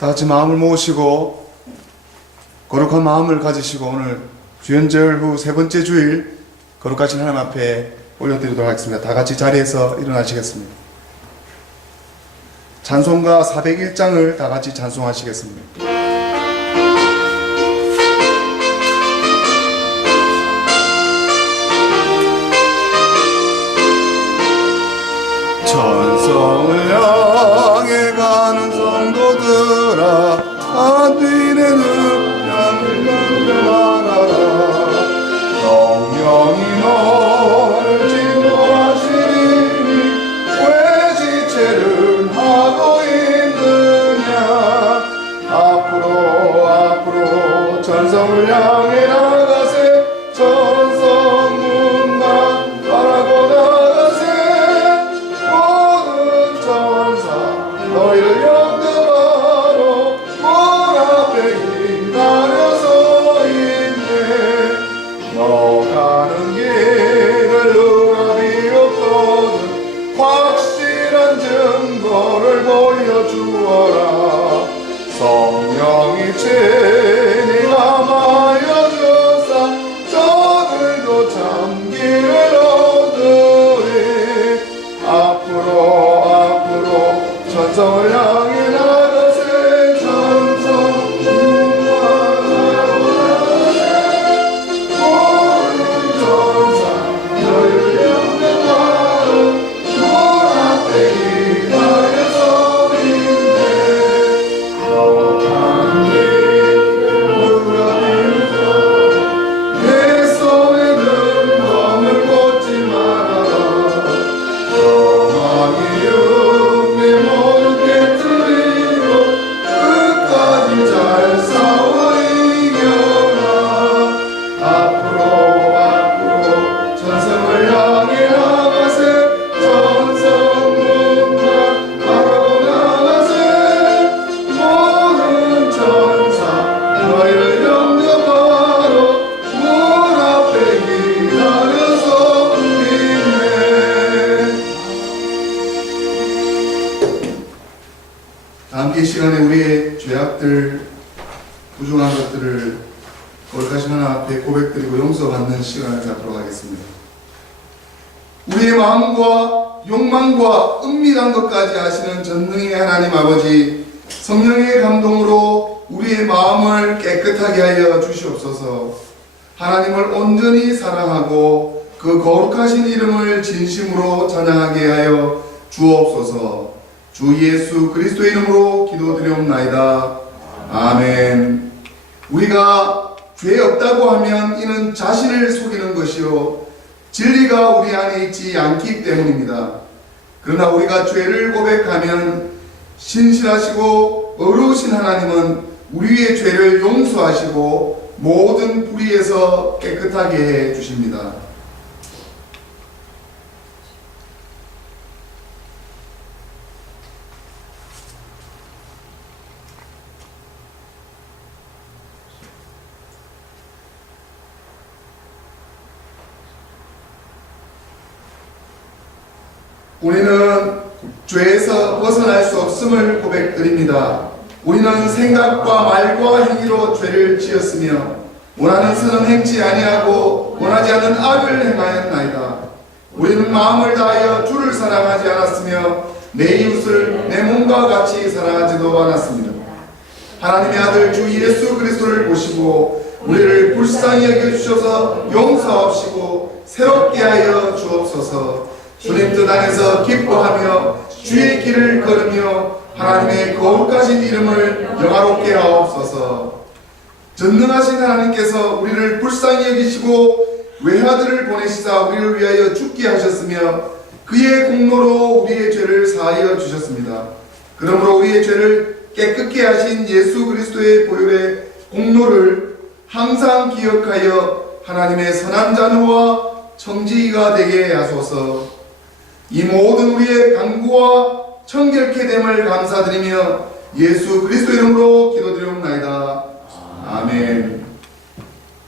다 같이 마음을 모으시고 거룩한 마음을 가지시고 오늘 주연절 후 세 번째 주일 거룩하신 하나님 앞에 올려드리도록 하겠습니다. 다 같이 자리에서 일어나시겠습니다. 찬송가 401장을 다 같이 찬송하시겠습니다. 천성을 향해 가는 성도들아, 하늘의 능력을 경배하라. 성령이 너를 진노하시니 왜 지체를 하고 있느냐. 앞으로 천성을 향해 나가세. 천성 문만 바라고 나가세. 너희를 영접하러 문 앞에 기다려서 있네. 너 가는 길을 누가 비웠거든 확실한 증거를 보여주어라. 성령이 친히 감하여 주사 저들도 참기를 얻으리. 앞으로 천성을 향해 나가세. 천성 모든 천사 너희를 영접하러 문 앞에 기다려서 있네. 너 가는 길을 누가 비웃어 내 손에 든 검을 꽂지 말아라. 소망이 내 모든 깨뜨리고 끝까지 잘 싸워 이겨라. 앞으로 천성을 향해 나가세. 천성 문만 바라고 나가세. 모든 천사 너희를 영접하러 문 앞에 기다려서 있네. 함께 이 시간에 우리의 죄악들, 부정한 것들을 거룩하신 하나님 앞에 고백드리고 용서받는 시간을 갖도록 하겠습니다. 우리의 마음과 욕망과 은밀한 것까지 아시는 전능의 하나님 아버지, 성령의 감동으로 우리의 마음을 깨끗하게 하여 주시옵소서. 하나님을 온전히 사랑하고 그 거룩하신 이름을 진심으로 찬양하게 하여 주옵소서. 주 예수 그리스도의 이름으로 기도드리옵나이다. 아멘. 우리가 죄 없다고 하면 이는 자신을 속이는 것이요 진리가 우리 안에 있지 않기 때문입니다. 그러나 우리가 죄를 고백하면 신실하시고 의로우신 하나님은 우리의 죄를 용서하시고 모든 불의에서 깨끗하게 해 주십니다. 우리는 죄에서 벗어날 수 없음을 고백드립니다. 우리는 생각과 말과 행위로 죄를 지었으며 원하는 선은 행치 아니하고 원하지 않는 악을 행하였나이다. 우리는 마음을 다하여 주를 사랑하지 않았으며 내 이웃을 내 몸과 같이 사랑하지도 않았습니다. 하나님의 아들 주 예수 그리스도를 보시고 우리를 불쌍히 여겨주셔서 용서하시고 새롭게 하여 주옵소서. 주님 뜻 안에서 기뻐하며 주의 길을 걸으며 하나님의 거룩하신 이름을 영화롭게 하옵소서. 전능하신 하나님께서 우리를 불쌍히 여기시고 외아들을 보내시사 우리를 위하여 죽게 하셨으며 그의 공로로 우리의 죄를 사하여 주셨습니다. 그러므로 우리의 죄를 깨끗게 하신 예수 그리스도의 보혈의 공로를 항상 기억하여 하나님의 선한 자녀와 청지기가 되게 하소서. 이 모든 우리의 간구와 청결케 됨을 감사드리며 예수 그리스도 이름으로 기도드리옵나이다. 아멘.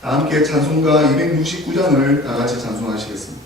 다 함께 찬송가 269장을 다 같이 찬송하시겠습니다.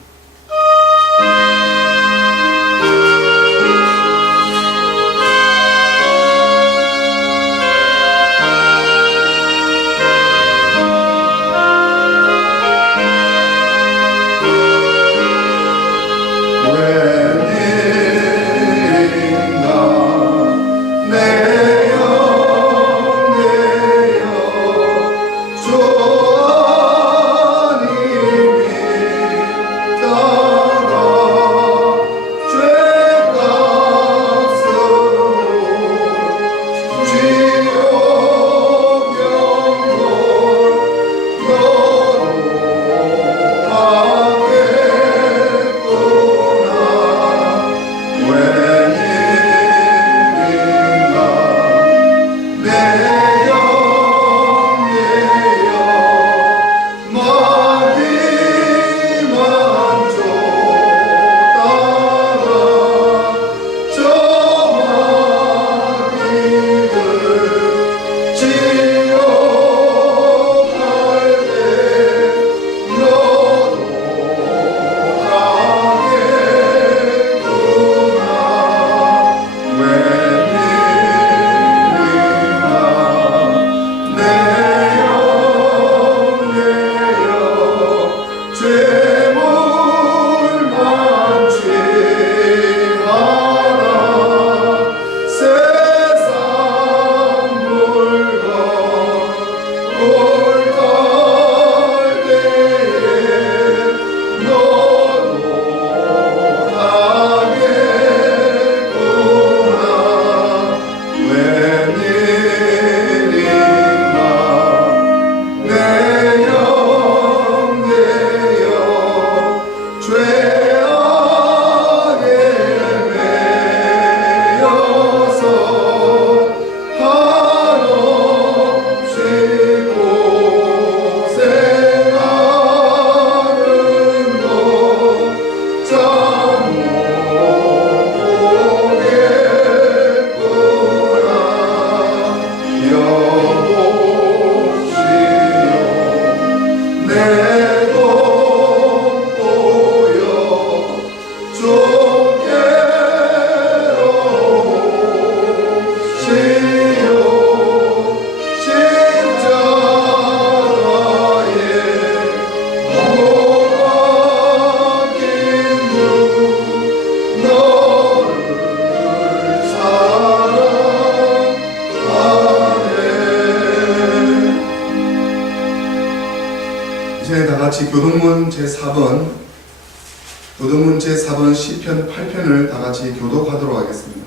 같이 교동문 제4번 시편 8편을 다 같이 교독하도록 하겠습니다.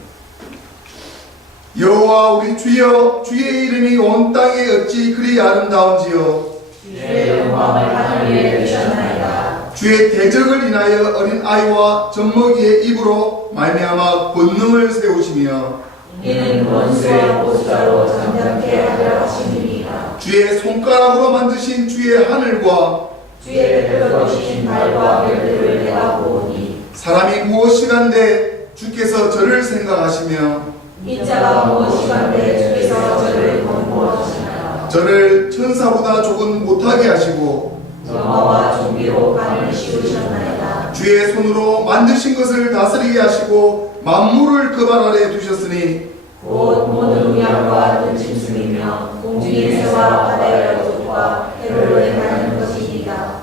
여호와 우리 주여, 주의 이름이 온 땅에 어찌 그리 아름다운지요. 주의 영광을 하늘 위에 두셨나이다. 주의 대적을 인하여 어린 아이와 젖먹이의 입으로 말미암아 권능을 세우시며 이는 원수와 보수자로 잠잠케 하려 하심이니라. 주의 손가락으로 만드신 주의 하늘과 주의 베풀어주신 달과 별들을 내가 보오니 사람이 무엇이간데 주께서 저를 생각하시며 인자가 무엇이간데 주께서 저를 권고하시나요. 저를 천사보다 조금 못하게 하시고 영화와 좀비로 간을 씌우셨나이다. 주의 손으로 만드신 것을 다스리게 하시고 만물을 그 발 아래에 두셨으니 곧 모든 우양과 든짐승이며 공중의 새와 바다의 어족과 해를 행하는 것이니라.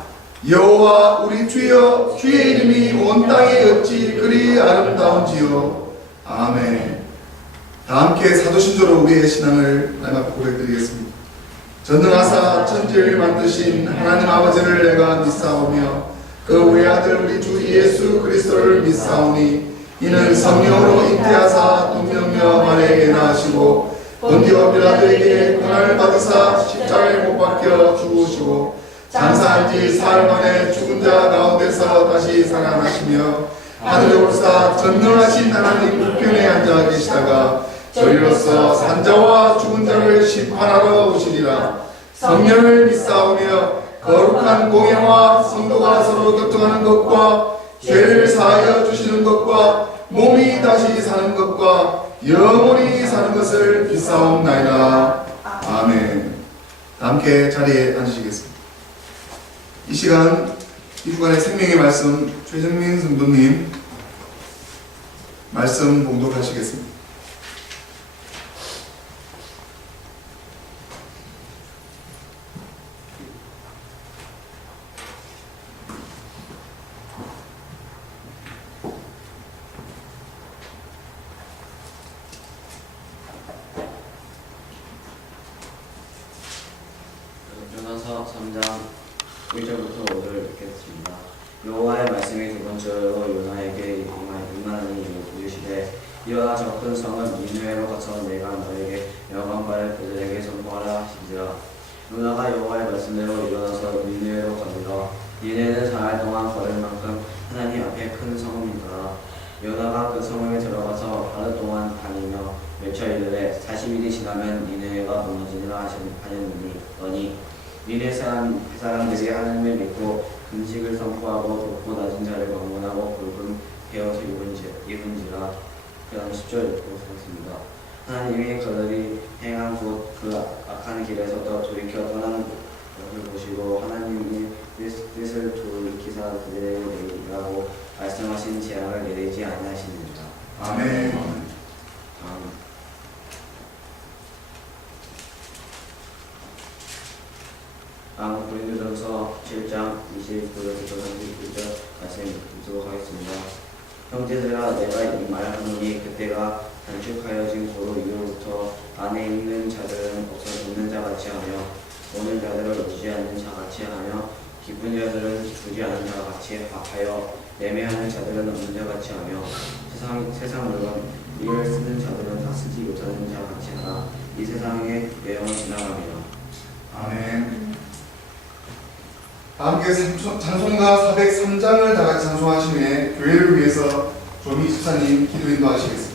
여호와 우리 주여, 주의 이름이 온 땅에 어찌 그리 아름다운지요. 아멘. 다 함께 사도신조로 우리의 신앙을 날마다 고백드리겠습니다. 전능하사 천지를 만드신 하나님 아버지를 내가 믿사오며 그 외아들 우리 주 예수 그리스도를 믿사오니 이는 성령으로 잉태하사 동명녀 마리아에게 낳으시고 본디오 빌라도에게 고난을 받으사 십자가에 못 박혀 죽으시고 장사한 지 사흘 만에 죽은 자 가운데서 다시 살아나시며 하늘에 올사 전능하신 하나님 우편에 앉아 계시다가 저리로서 산자와 죽은 자를 심판하러 오시리라. 성령을 믿사오며 거룩한 공예와 성도가 서로 교통하는 것과 죄를 사하여 주시는 것과 몸이 다시 사는 것과 영원히 사는 것을 믿사옵나이다. 아멘. 함께 자리에 앉으시겠습니다. 이 시간 이 주간의 생명의 말씀 최정민 성도님 말씀 봉독하시겠습니다. 요나서 3장 1절부터 5절을 읽겠습니다. 여호와의 말씀이 두 번째로 요나에게 임하니 이르시되 일어나 저 큰 성은 니느웨로 가서 내가 너에게 명한 바를 그들에게 선포하라 하시니라. 요나가 여호와의 말씀대로 일어나서 니느웨로 가니라. 니느웨는 사흘 동안 걸을 만큼 하나님 앞에 큰 성읍이더라. 요나가 그 성읍에 들어가서 하루 동안 다니며 외쳐 이르되 40일이 지나면 니느웨가 무너지리라 하셨느니 니네 사람들이 하나님을 믿고 금식을 선포하고 높고 낮은 자를 방문하고 붉은 베옷을 입은지라. 그 다음 10절 읽고 하겠습니다. 하나님이 그들이 행한 곧 그 악한 길에서도 돌이켜 떠나는 것을 보시고 하나님이 뜻을 돌이키사 그들에게 내리라고 말씀하신 재앙을 내리지 아니하시느니라. 아멘. 고린도전서 7장 29절부터 39절 말씀 읽도록 하겠습니다. 형제들아 내가 이 말하노니 그때가 단축하여진 고로 이후부터 안에 있는 자들은 없어지는 자같이 하며 오는 자들을 얻지 않는 자같이 하며 기쁜 자들은 기쁘지 않은 자같이 하여 매매하는 자들은 없는 자같이 하며 세상 물건 이를 쓰는 자들은 다 쓰지 못하는 자같이 하라. 이 세상의 내용은 지나가며. 아멘. 함께 찬송가 403장을 다 같이 찬송하시며 교회를 위해서 조미 집사님 기도 인도하시겠습니다.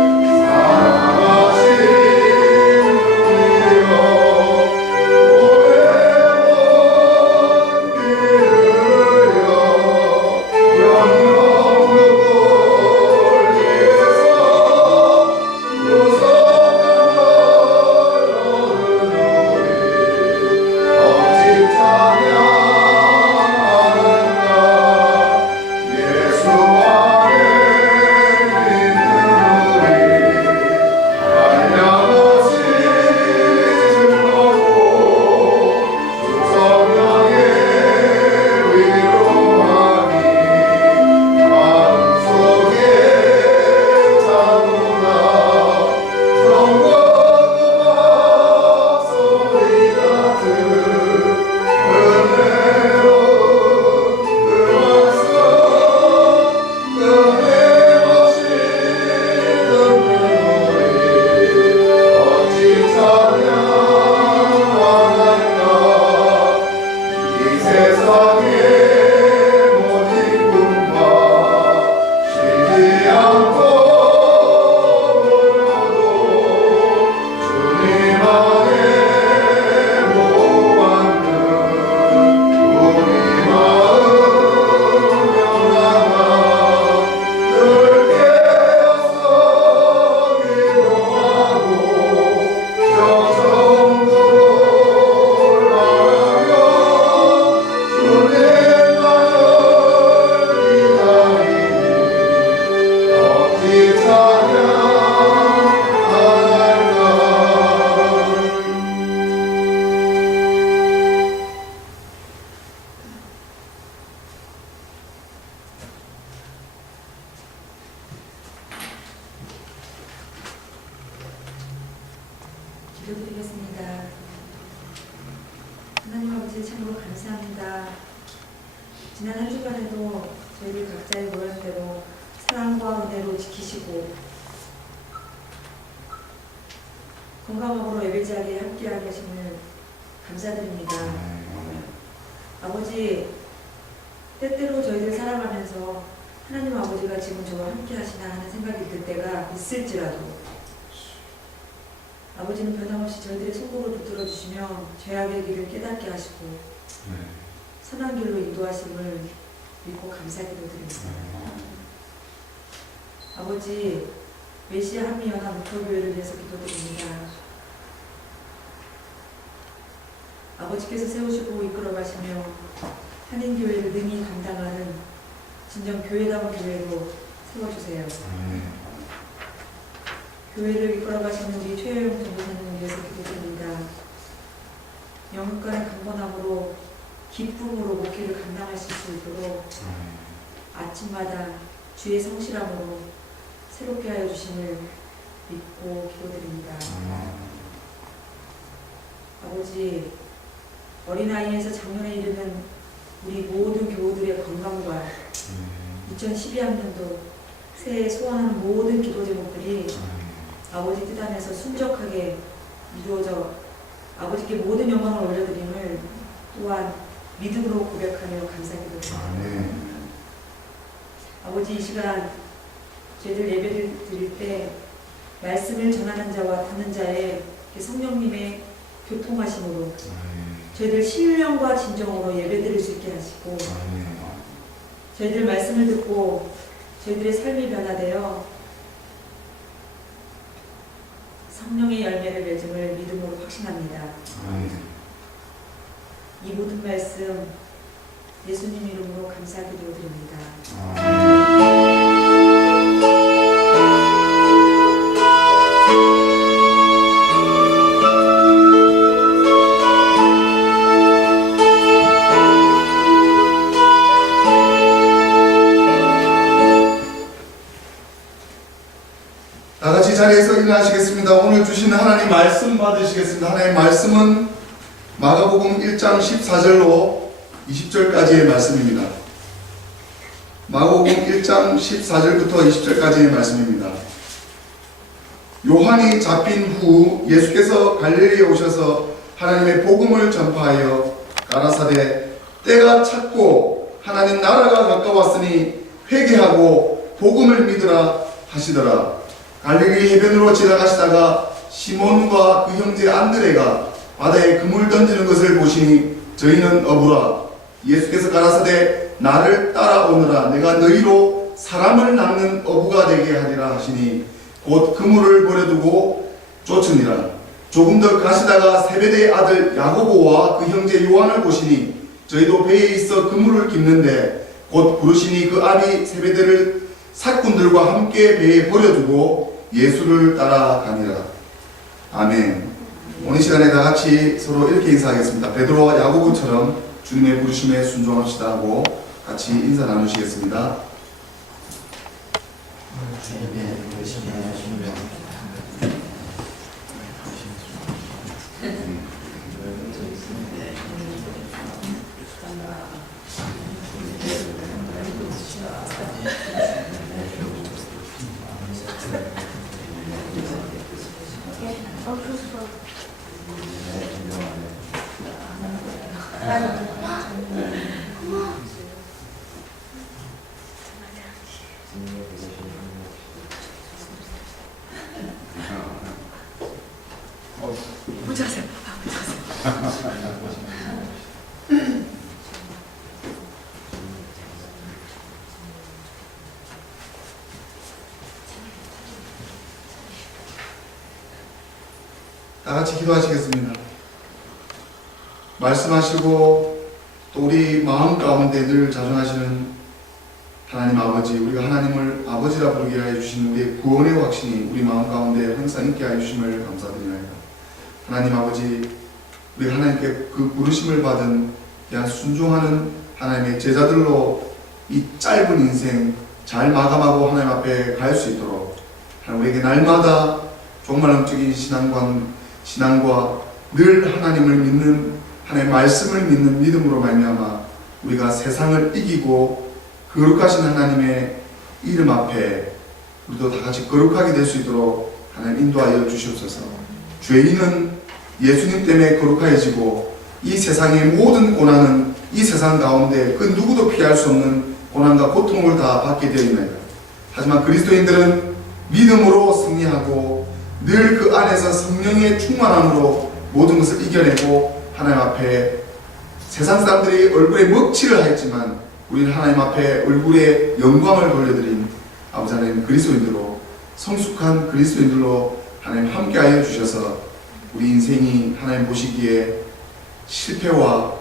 예수의 사랑하신 기도드리겠습니다. 하나님 아버지 참으로 감사합니다. 지난 한 주간에도 저희들 각자의 모양대로 사랑과 은혜로 지키시고 건강하고 예배자리에 함께하게 하심을 감사드립니다. 아버지, 때때로 저희들 살아가면서 하나님 아버지가 지금 저와 함께 하시나 하는 생각이 들 때가 있을지라도 아버지는 변함없이 저희들의 손목을 붙들어 주시며 죄악의 길을 깨닫게 하시고 선한 길로 인도하심을 믿고 감사기도드립니다. 아버지, 메시아 한미연합 목표교회를 위해서 기도드립니다. 아버지께서 세우시고 이끌어 가시며 한인교회를 능히 감당하는 진정 교회다운 교회로 세워주세요. 교회를 이끌어 가시는 우리 최혜영 전도사님을 위해서 기도드립니다. 영육간의 강건함으로 기쁨으로 목회를 감당하실 수 있도록 아침마다 주의 성실함으로 새롭게 하여 주심을 믿고 기도드립니다. 아버지, 어린아이에서 작년에 이르는 우리 모든 교우들의 건강과 2012학년도 새해 소원하는 모든 기도 제목들이 아버지 뜻 안에서 순적하게 이루어져 아버지께 모든 영광을 올려드림을 또한 믿음으로 고백하며 감사드립니다. 아버지, 이 시간 저희들 예배를 드릴 때 말씀을 전하는 자와 듣는 자의 성령님의 교통하심으로 저희들 신령과 진정으로 예배드릴 수 있게 하시고 저희들 말씀을 듣고 저희들의 삶이 변화되어 성령의 열매를 맺음을 믿음으로 확신합니다. 이 모든 말씀 예수님 이름으로 감사기도 드립니다. 다 같이 자리에서 일어나시겠습니다. 오늘 주신 하나님 말씀 받으시겠습니다. 하나님 말씀은 마가복음 1장 14절로 20절까지의 말씀입니다. 마가복음 1장 14절부터 20절까지의 말씀입니다. 요한이 잡힌 후 예수께서 갈릴리에 오셔서 하나님의 복음을 전파하여 가라사대 때가 찼고 하나님 나라가 가까웠으니 회개하고 복음을 믿으라 하시더라. 갈릴리 해변으로 지나가시다가 시몬과 그 형제 안드레가 바다에 그물 던지는 것을 보시니 저희는 어부라. 예수께서 가라사대 나를 따라오너라. 내가 너희로 사람을 낚는 어부가 되게 하리라 하시니 곧 그물을 버려두고 쫓으니라. 조금 더 가시다가 세베대의 아들 야고보와 그 형제 요한을 보시니 저희도 배에 있어 그물을 깁는데 곧 부르시니 그 아비 세베대를 사꾼들과 함께 배에 버려두고 예수를 따라가니라. 아멘. 오늘 시간에 다 같이 서로 이렇게 인사하겠습니다. 베드로와 야고보처럼 주님의 부르심에 순종합시다 하고 같이 인사 나누시겠습니다. 주님의 부르심에 순종합니다. 먼저 하세요. 다 같이 기도하시겠습니다. 말씀하시고 또 우리 마음 가운데 늘 자정하시는 하나님 아버지, 우리가 하나님을 아버지라 부르게 하여 주신 우리의 구원의 확신이 우리 마음 가운데 항상 있게 하여 주심을 감사드립니다. 하나님 아버지, 우리가 하나님께 그 부르심을 받은 그냥 순종하는 하나님의 제자들로 이 짧은 인생 잘 마감하고 하나님 앞에 갈 수 있도록 우리에게 날마다 종말론적인 신앙관 신앙과 늘 하나님을 믿는, 하나님의 말씀을 믿는 믿음으로 말미암아 우리가 세상을 이기고 거룩하신 하나님의 이름 앞에 우리도 다 같이 거룩하게 될 수 있도록 하나님 인도하여 주시옵소서. 죄인은 예수님 때문에 거룩해지고 이 세상의 모든 고난은 이 세상 가운데 그 누구도 피할 수 없는 고난과 고통을 다 받게 되어있나이다. 하지만 그리스도인들은 믿음으로 승리하고 늘 그 안에서 성령의 충만함으로 모든 것을 이겨내고 하나님 앞에 세상 사람들이 얼굴에 먹칠을 하였지만 우리는 하나님 앞에 얼굴에 영광을 돌려드린 아버지 하나님 그리스도인들로, 성숙한 그리스도인들로 하나님 함께하여 주셔서 우리 인생이 하나님 보시기에 실패와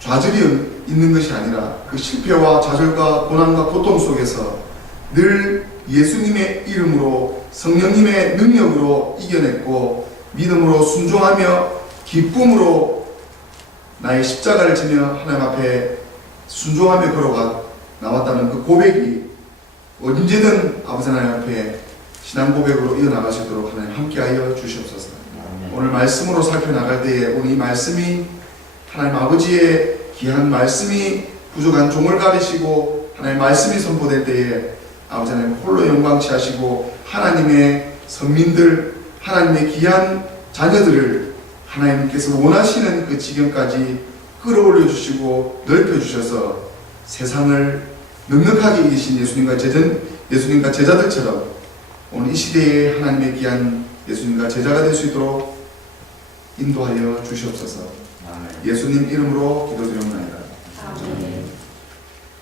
좌절이 있는 것이 아니라 그 실패와 좌절과 고난과 고통 속에서 늘 예수님의 이름으로 성령님의 능력으로 이겨냈고 믿음으로 순종하며 기쁨으로 나의 십자가를 지며 하나님 앞에 순종하며 걸어가 나왔다는 그 고백이 언제든 아버지 하나님 앞에 신앙 고백으로 이어나갈 수 있도록 하나님 함께하여 주시옵소서. 오늘 말씀으로 살펴나갈 때에 오늘 이 말씀이 하나님 아버지의 귀한 말씀이 부족한 종을 가리시고 하나님 말씀이 선포될 때에 아버지 하나님 홀로 영광 취하시고 하나님의 선민들, 하나님의 귀한 자녀들을 하나님께서 원하시는 그 지경까지 끌어올려 주시고 넓혀 주셔서 세상을 넉넉하게 이기신 예수님과 제자들처럼 오늘 이 시대에 하나님의 귀한 예수님과 제자가 될 수 있도록 인도하여 주시옵소서. 예수님 이름으로 기도드립니다.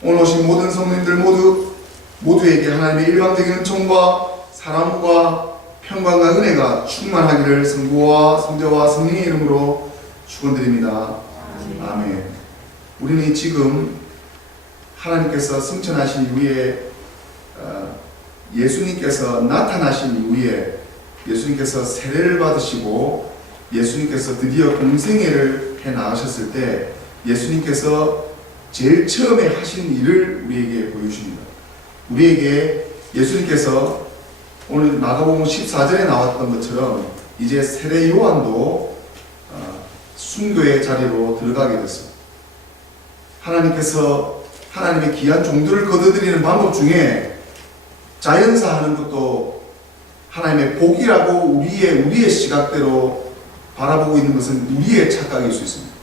오늘 오신 모든 성도님들 모두에게 하나님의 일방적인 은총과 사랑과 평강과 은혜가 충만하기를 성부와 성자와 성령의 이름으로 축원드립니다. 아멘. 우리는 지금 하나님께서 승천하신 이후에 예수님께서 나타나신 이후에 예수님께서 세례를 받으시고 예수님께서 드디어 공생애를 해 나가셨을 때 예수님께서 제일 처음에 하신 일을 우리에게 보여주십니다. 우리에게 예수님께서 오늘 마가복음 14절에 나왔던 것처럼 이제 세례 요한도 순교의 자리로 들어가게 됐습니다. 하나님께서 하나님의 귀한 종들을 거둬들이는 방법 중에 자연사하는 것도 하나님의 복이라고 우리의 시각대로 바라보고 있는 것은 우리의 착각일 수 있습니다.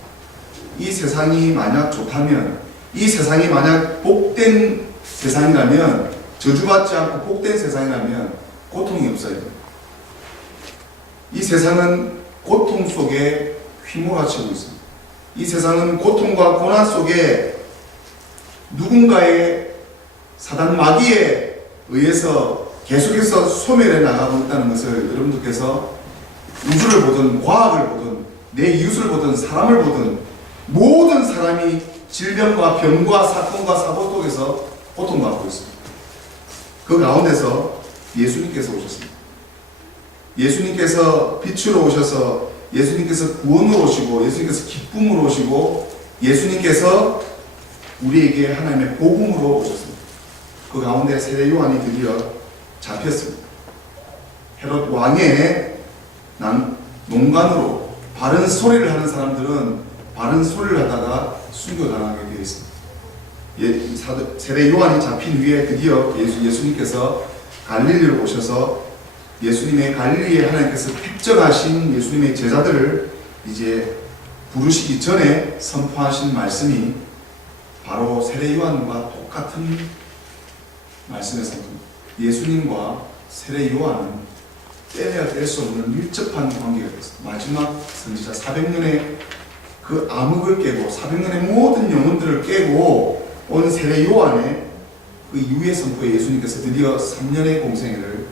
이 세상이 만약 좋다면, 이 세상이 만약 복된 세상이라면, 저주받지 않고 복된 세상이라면 고통이 없어야 됩니다. 이 세상은 고통 속에 휘몰아치고 있습니다. 이 세상은 고통과 고난 속에 누군가의 사단 마귀에 의해서 계속해서 소멸해 나가고 있다는 것을 여러분들께서 우주를 보든 과학을 보든 내 이웃을 보든 사람을 보든 모든 사람이 질병과 병과 사건과 사고 속에서 고통받고 있습니다. 그 가운데서 예수님께서 오셨습니다. 예수님께서 빛으로 오셔서 예수님께서 구원으로 오시고 예수님께서 기쁨으로 오시고 예수님께서 우리에게 하나님의 복음으로 오셨습니다. 그 가운데 세례 요한이 드디어 잡혔습니다. 헤롯 왕의 농간으로 바른 소리를 하는 사람들은 바른 소리를 하다가 순교당하게 되어 있습니다. 세례 요한이 잡힌 후에 드디어 예수님께서 갈릴리로 오셔서 예수님의 갈릴리에 하나님께서 택정하신 예수님의 제자들을 이제 부르시기 전에 선포하신 말씀이 바로 세례 요한과 똑같은 말씀의 선포입니다. 예수님과 세례 요한은 떼내야 뗄 수 없는 밀접한 관계가 있습니다. 마지막 선지자 400년의 그 암흑을 깨고 400년의 모든 영혼들을 깨고 온 세례 요한의 그 이후의 선포에 예수님께서 드디어 3년의 공생애를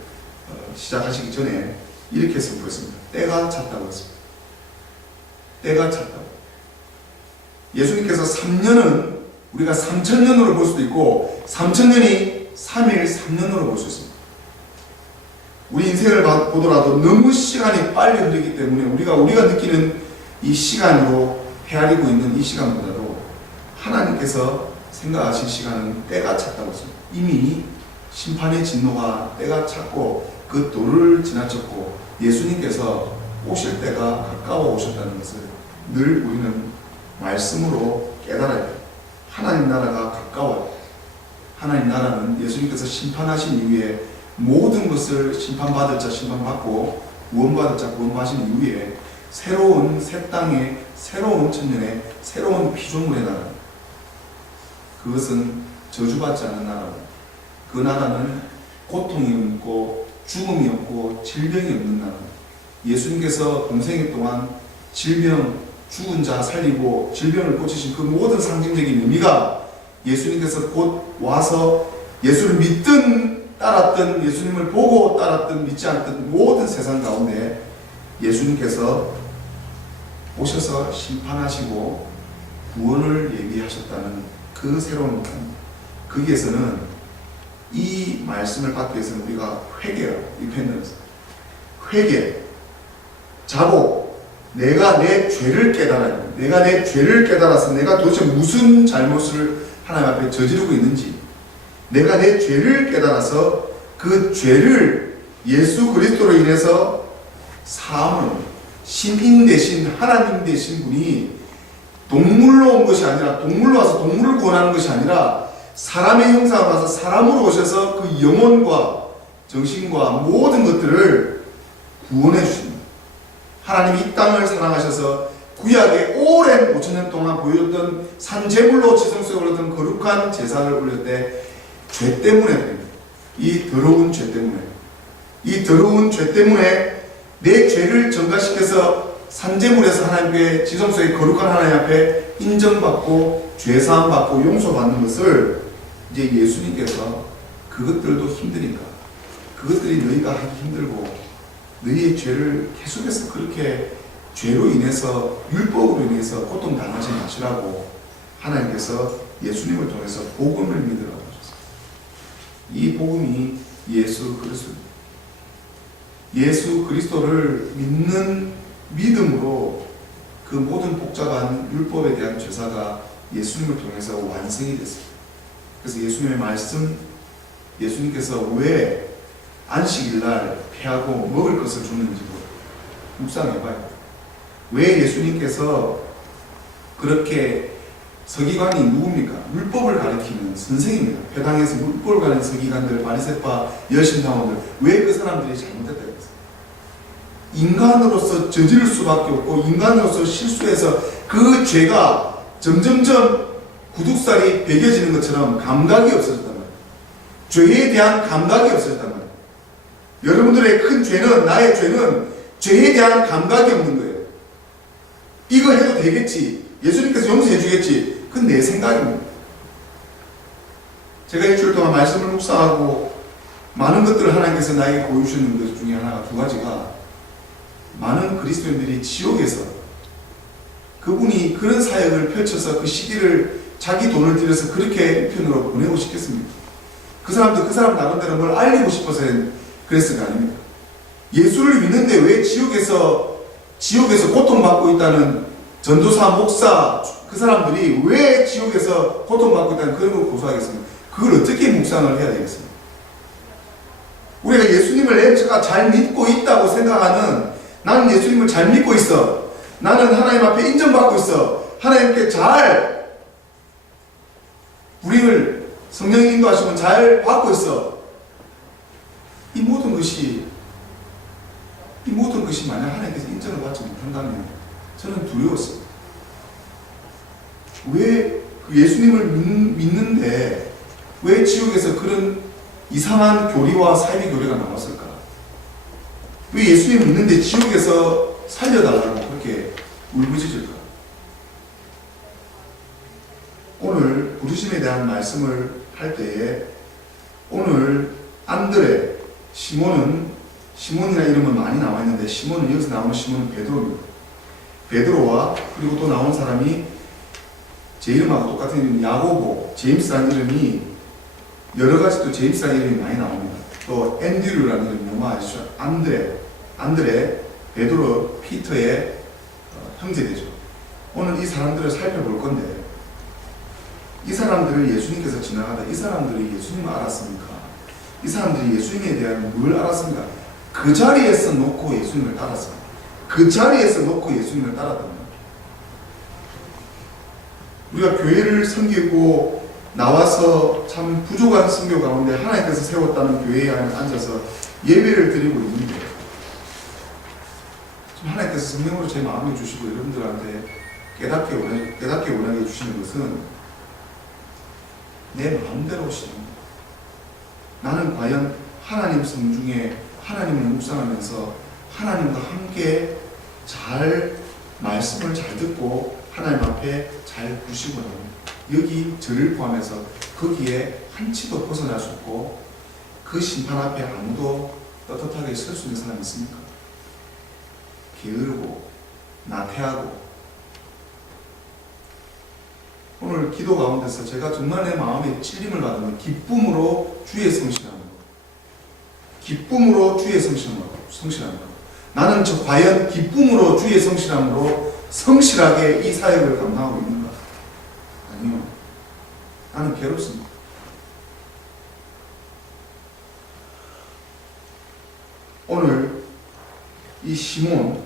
시작하시기 전에 이렇게 선포했습니다. 때가 찼다고 했습니다. 때가 찼다고. 예수님께서 3년은 우리가 3000년으로 볼 수도 있고 3000년이 3일 3년으로 볼 수 있습니다. 우리 인생을 보더라도 너무 시간이 빨리 흐르기 때문에 우리가 느끼는 이 시간으로 헤아리고 있는 이 시간보다도 하나님께서 생각하신 시간은 때가 찼다고 했습니다. 이미 심판의 진노가 때가 찼고 그 도를 지나쳤고 예수님께서 오실 때가 가까워 오셨다는 것을 늘 우리는 말씀으로 깨달아야 돼요. 하나님 나라가 가까워요. 하나님 나라는 예수님께서 심판하신 이후에 모든 것을 심판받을 자 심판받고 구원받을 자 구원받으신 이후에 새로운 새 땅에 새로운 천년에 새로운 피조물의 나라, 그것은 저주받지 않는 나라고, 그 나라는 고통이 없고 죽음이 없고 질병이 없는 나라. 예수님께서 공생애 동안 질병, 죽은 자 살리고 질병을 고치신 그 모든 상징적인 의미가 예수님께서 곧 와서 예수를 믿든 따랐든 예수님을 보고 따랐든 믿지 않든 모든 세상 가운데 예수님께서 오셔서 심판하시고 구원을 예비하셨다는 그 새로운 것, 거기에서는 이 말씀을 받기 위해서는 우리가 회개요. 리펜던스, 회개, 자복, 내가 내 죄를 깨달아야 돼. 내가 내 죄를 깨달아서 내가 도대체 무슨 잘못을 하나님 앞에 저지르고 있는지, 내가 내 죄를 깨달아서 그 죄를 예수 그리스도로 인해서 사함으로, 신인 대신 하나님 되신 분이 동물로 온 것이 아니라, 동물로 와서 동물을 구원하는 것이 아니라 사람의 형상으로 와서 사람으로 오셔서 그 영혼과 정신과 모든 것들을 구원해 주십니다. 하나님이 이 땅을 사랑하셔서 구약의 오랜 5,000년 동안 보여줬던 산제물로 지성소에 올렸던 거룩한 제사를 올릴 때 죄 때문에, 이 더러운 죄 때문에, 이 더러운 죄 때문에 내 죄를 전가시켜서 산제물에서 하나님께 지성소의 거룩한 하나님 앞에 인정받고 죄사함받고 용서받는 것을 이제 예수님께서 그것들도 힘드니까, 그것들이 너희가 하기 힘들고 너희의 죄를 계속해서 그렇게 죄로 인해서 율법으로 인해서 고통당하지 마시라고 하나님께서 예수님을 통해서 복음을 믿으라고 하셨어요. 이 복음이 예수 그리스도입니다. 예수 그리스도를 믿는 믿음으로 그 모든 복잡한 율법에 대한 제사가 예수님을 통해서 완성이 됐습니다. 그래서 예수님의 말씀, 예수님께서 왜 안식일날 패하고 먹을 것을 줬는지도 묵상해봐요. 왜 예수님께서 그렇게, 서기관이 누굽니까? 율법을 가르치는 선생입니다. 회당에서 율법을 가르치는 서기관들, 바리새파, 여신당원들, 왜 그 사람들이 잘못했다 그랬어요? 인간으로서 저지를 수밖에 없고 인간으로서 실수해서 그 죄가 점점점 구둑살이 베겨지는 것처럼 감각이 없어졌단 말이에요. 죄에 대한 감각이 없어졌단 말이에요. 여러분들의 큰 죄는, 나의 죄는 죄에 대한 감각이 없는 거예요. 이거 해도 되겠지, 예수님께서 용서해 주겠지, 그건 내 생각입니다. 제가 일주일 동안 말씀을 묵상하고 많은 것들을 하나님께서 나에게 보여주시는 것 중에 하나가, 두 가지가, 많은 그리스도인들이 지옥에서 그분이 그런 사역을 펼쳐서 그 시기를 자기 돈을 들여서 그렇게 편으로 보내고 싶겠습니까? 그 사람도 그 사람 나름대로 뭘 알리고 싶어서 그랬을 거 아닙니까? 예수를 믿는데 왜 지옥에서 고통받고 있다는 전도사, 목사, 그 사람들이 왜 지옥에서 고통받고 있다는 그런 걸 고소하겠습니까? 그걸 어떻게 묵상을 해야 되겠습니까? 우리가 예수님을 내가 잘 믿고 있다고 생각하는, 나는 예수님을 잘 믿고 있어, 나는 하나님 앞에 인정받고 있어, 하나님께 잘 우리를 성령의 인도하시면 잘 받고 있어, 이 모든 것이 만약 하나님께서 인정을 받지 못한다면 저는 두려웠어요. 왜 예수님을 믿는데 왜 지옥에서 그런 이상한 교리와 삶의 교리가 나왔을까? 왜 예수님을 믿는데 지옥에서 살려달라고 그렇게 울부짖을까? 오늘 부르심에 대한 말씀을 할 때에, 오늘 안드레, 시몬이라는 이름은 많이 나와 있는데, 시몬은, 여기서 나오는 시몬은 베드로입니다. 베드로와, 그리고 또 나온 사람이 제 이름하고 똑같은 이름 야고보, 제임스라는 이름이, 여러 가지 또 제임스라는 이름이 많이 나옵니다. 또 앤드류라는 이름 영어 아시죠? 안드레, 베드로, 피터의 형제되죠. 오늘 이 사람들을 살펴볼 건데, 이 사람들을 예수님께서 지나가다 이 사람들이 예수님을 알았습니까? 이 사람들이 예수님에 대한 뭘 알았습니까? 그 자리에서 놓고 예수님을 따랐습니다. 그 자리에서 놓고 예수님을 따랐다는 거예요. 우리가 교회를 섬기고 나와서 참 부족한 선교 가운데 하나님께서 세웠다는 교회에 앉아서 예배를 드리고 있는데 좀 하나님께서 성령으로 제 마음을 주시고 여러분들한테 깨닫게 원하게 해주시는 것은 내 마음대로 오시는 거예요. 나는 과연 하나님 성중에 하나님을 묵상하면서 하나님과 함께 잘 말씀을 잘 듣고 하나님 앞에 잘 구시고 나면 여기 저를 포함해서 거기에 한치도 벗어날 수 없고 그 심판 앞에 아무도 떳떳하게 설 수 있는 사람이 있습니까? 게으르고 나태하고. 오늘 기도 가운데서 제가 정말 내 마음에 찔림을 받으면 기쁨으로 주의 성실하는 것, 기쁨으로 주의 성실하는 것. 나는 과연 기쁨으로 주의 성실함으로 성실하게 이 사역을 감당하고 있는가? 아니요. 나는 괴롭습니다. 오늘 이 시몬이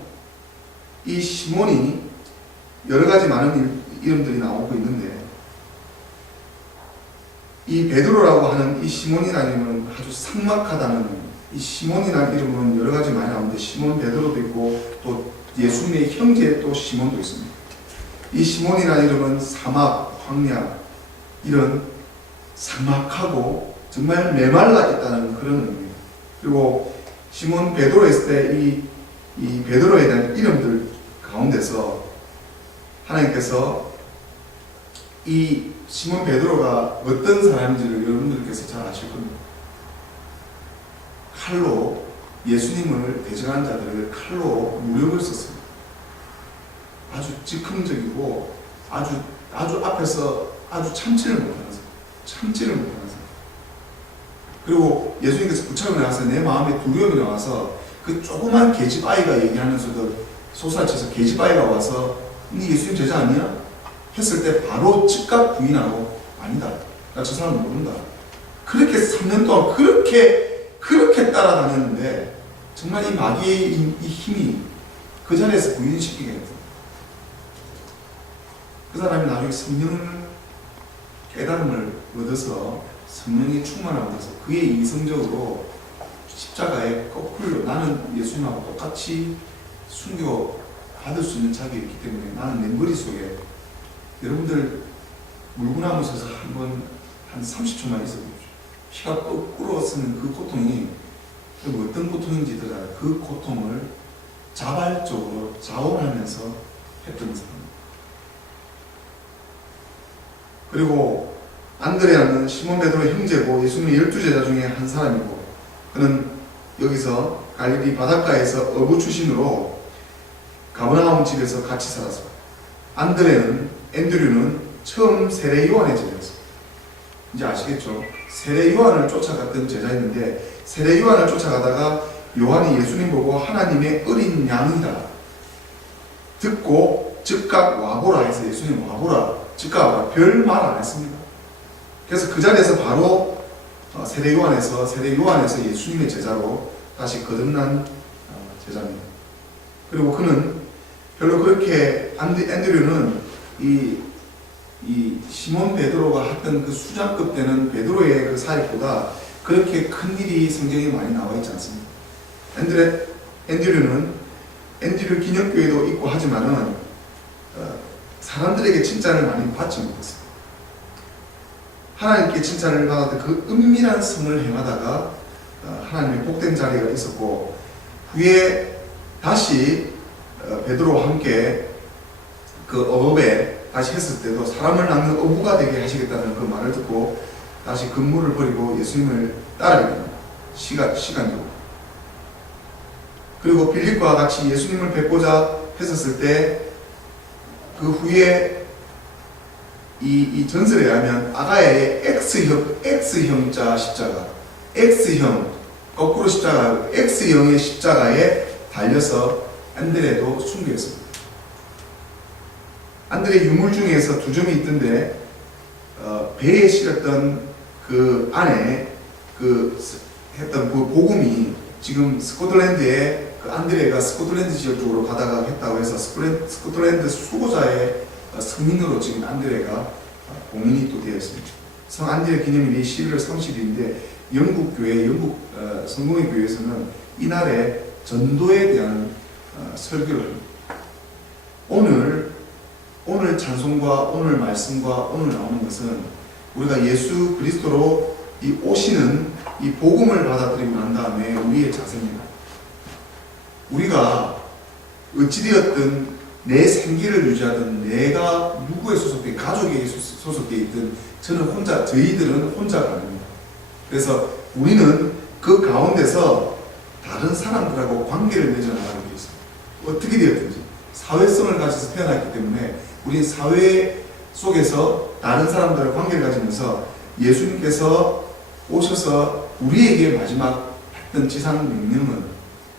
여러 가지 많은 이름들이 나오고 있는데 이 베드로라고 하는 이 시몬이라는 이름은 아주 삭막하다는, 이 시몬이라는 이름은 여러 가지 많이 나오는데 시몬 베드로도 있고 또 예수님의 형제 또 시몬도 있습니다. 이 시몬이라는 이름은 사막, 황야, 이런 삭막하고 정말 메말라 있다는 그런 의미입니다. 그리고 시몬 베드로 했을 때 이 베드로에 대한 이름들 가운데서 하나님께서 이 시몬 베드로가 어떤 사람인지를 여러분들께서 잘 아실 겁니다. 칼로 예수님을 대적한 자들을 칼로 무력을 썼습니다. 아주 즉흥적이고 아주 앞에서 아주 참지를 못하는 사람. 그리고 예수님께서 부처가 나와서 내 마음에 두려움이 나와서 그 조그만 계집아이가 얘기하면서도 소사쳐서 계집아이가 와서 니 예수님 제자 아니야? 했을 때 바로 즉각 부인하고 아니다. 나 저 사람 모른다. 그렇게 3년 동안 그렇게 따라다녔는데 정말 이 마귀의 이 힘이 그 자리에서 부인시키게 했다. 그 사람이 나중에 성령을 깨달음을 얻어서 성령이 충만하고 나서 그의 이성적으로 십자가에 거꾸로 나는 예수님하고 똑같이 순교 받을 수 있는 자격이 있기 때문에 나는 내 머릿속에 여러분들 물구나무 서서 한번 한 30초만 있어보십시오. 피가 거꾸로 쓰는 그 고통이 어떤 고통인지 더 잘 알아요. 그 고통을 자발적으로 자원하면서 했던 사람. 그리고 안드레아는 시몬 베드로의 형제고 예수님의 12제자 중에 한 사람이고 그는 여기서 갈릴리 바닷가에서 어부 출신으로 가버나움 집에서 같이 살았습니다. 앤드류는 처음 세례 요한의 제자였습니다. 이제 아시겠죠? 세례 요한을 쫓아갔던 제자였는데 세례 요한을 쫓아가다가 요한이 예수님 보고 하나님의 어린 양이다 듣고 즉각 와보라 해서 예수님 와보라 즉각 와보라 별 말 안 했습니다. 그래서 그 자리에서 바로 세례 요한에서 예수님의 제자로 다시 거듭난 제자입니다. 그리고 그는 별로 그렇게 앤드류는 이 시몬 베드로가 했던 그 수장급 되는 베드로의 그 사역보다 그렇게 큰 일이 성경에 많이 나와 있지 않습니다. 앤드류는 앤드류 기념교회도 있고 하지만은 사람들에게 칭찬을 많이 받지 못했습니다. 하나님께 칭찬을 받았던 그 은밀한 성을 행하다가 하나님의 복된 자리가 있었고 후에 다시 베드로와 함께 그 어업에 다시 했을 때도 사람을 낚는 어부가 되게 하시겠다는 그 말을 듣고 다시 근무를 버리고 예수님을 따르게 됩니다. 시간적으로. 그리고 빌립과 같이 예수님을 뵙고자 했었을 때 그 후에 이 전설에 의하면 아가야의 X형자 십자가, X형, 거꾸로 십자가, X형의 십자가에 달려서 안드레도 순교했습니다. 안드레 유물 중에서 두 점이 있던데 배에 실었던 그 안에 그 했던 그 복음이 지금 스코틀랜드에 그 안드레가 스코틀랜드 지역 쪽으로 가다가 했다고 해서 스코틀랜드 수고자의 성인으로 지금 안드레가 공인이 또 되어 있습니다. 성 안드레 기념일이 11월 30일인데 영국 교회, 영국 성공회 교회에서는 이날에 전도에 대한 설교를 합니다. 오늘 찬송과 오늘 말씀과 오늘 나오는 것은 우리가 예수 그리스도로 이 오시는 이 복음을 받아들이고 난 다음에 우리의 자세입니다. 우리가 어찌되었든 내 생기를 유지하든 내가 누구에 소속돼 가족에 소속돼 있든 저희들은 혼자가 아닙니다. 그래서 우리는 그 가운데서 다른 사람들하고 관계를 맺어나가기 위해서 어떻게 되었든지 사회성을 가져서 태어났기 때문에 우리는 사회 속에서 다른 사람들과 관계를 가지면서 예수님께서 오셔서 우리에게 마지막 했던 지상 명령은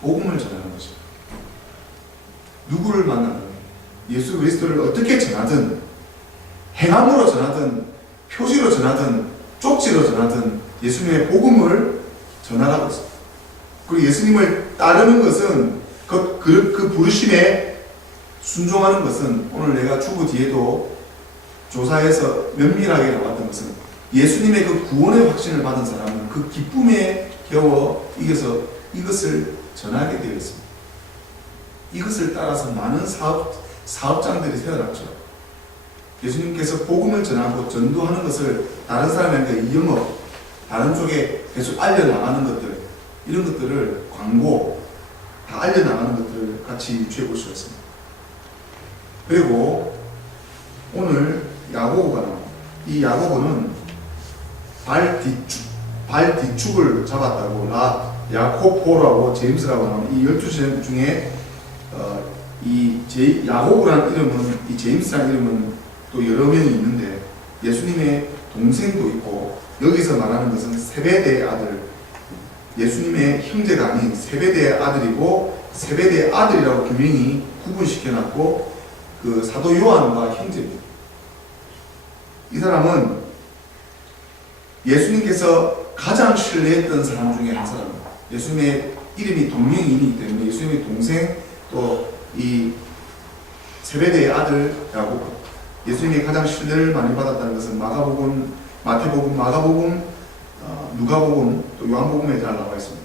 복음을 전하는 것입니다. 누구를 만나든 예수 그리스도를 어떻게 전하든 행함으로 전하든 표지로 전하든 쪽지로 전하든 예수님의 복음을 전하라고 했습니다. 그리고 예수님을 따르는 것은 그 부르심에 순종하는 것은 오늘 내가 주부 뒤에도 조사에서 면밀하게 나왔던 것은 예수님의 그 구원의 확신을 받은 사람은 그 기쁨에 겨워 이겨서 이것을 전하게 되어 있습니다. 이것을 따라서 많은 사업장들이 태어났죠. 예수님께서 복음을 전하고 전도하는 것을 다른 사람에게 영업, 다른 쪽에 계속 알려나가는 것들, 이런 것들을 광고, 다 알려나가는 것들을 같이 유추해 볼 수가 있습니다. 그리고 오늘 야고보가 나옵니다. 이 야고보는 발 뒤축을 잡았다고 야코보라고 제임스라고 나오는 이 12제 중에 야고보라는 이름은, 이 제임스라는 이름은 또 여러 명이 있는데 예수님의 동생도 있고 여기서 말하는 것은 세베대의 아들, 예수님의 형제가 아닌 세베대의 아들이고 세베대의 아들이라고 규명이 구분시켜놨고 그 사도 요한과 형제입니다. 이 사람은 예수님께서 가장 신뢰했던 사람 중에 한 사람입니다. 예수님의 이름이 동명이인이기 때문에 예수님의 동생 또 이 세베대의 아들 야고보, 예수님이 가장 신뢰를 많이 받았다는 것은 마가복음, 마태복음, 마가복음, 누가복음, 또 요한복음에 잘 나와 있습니다.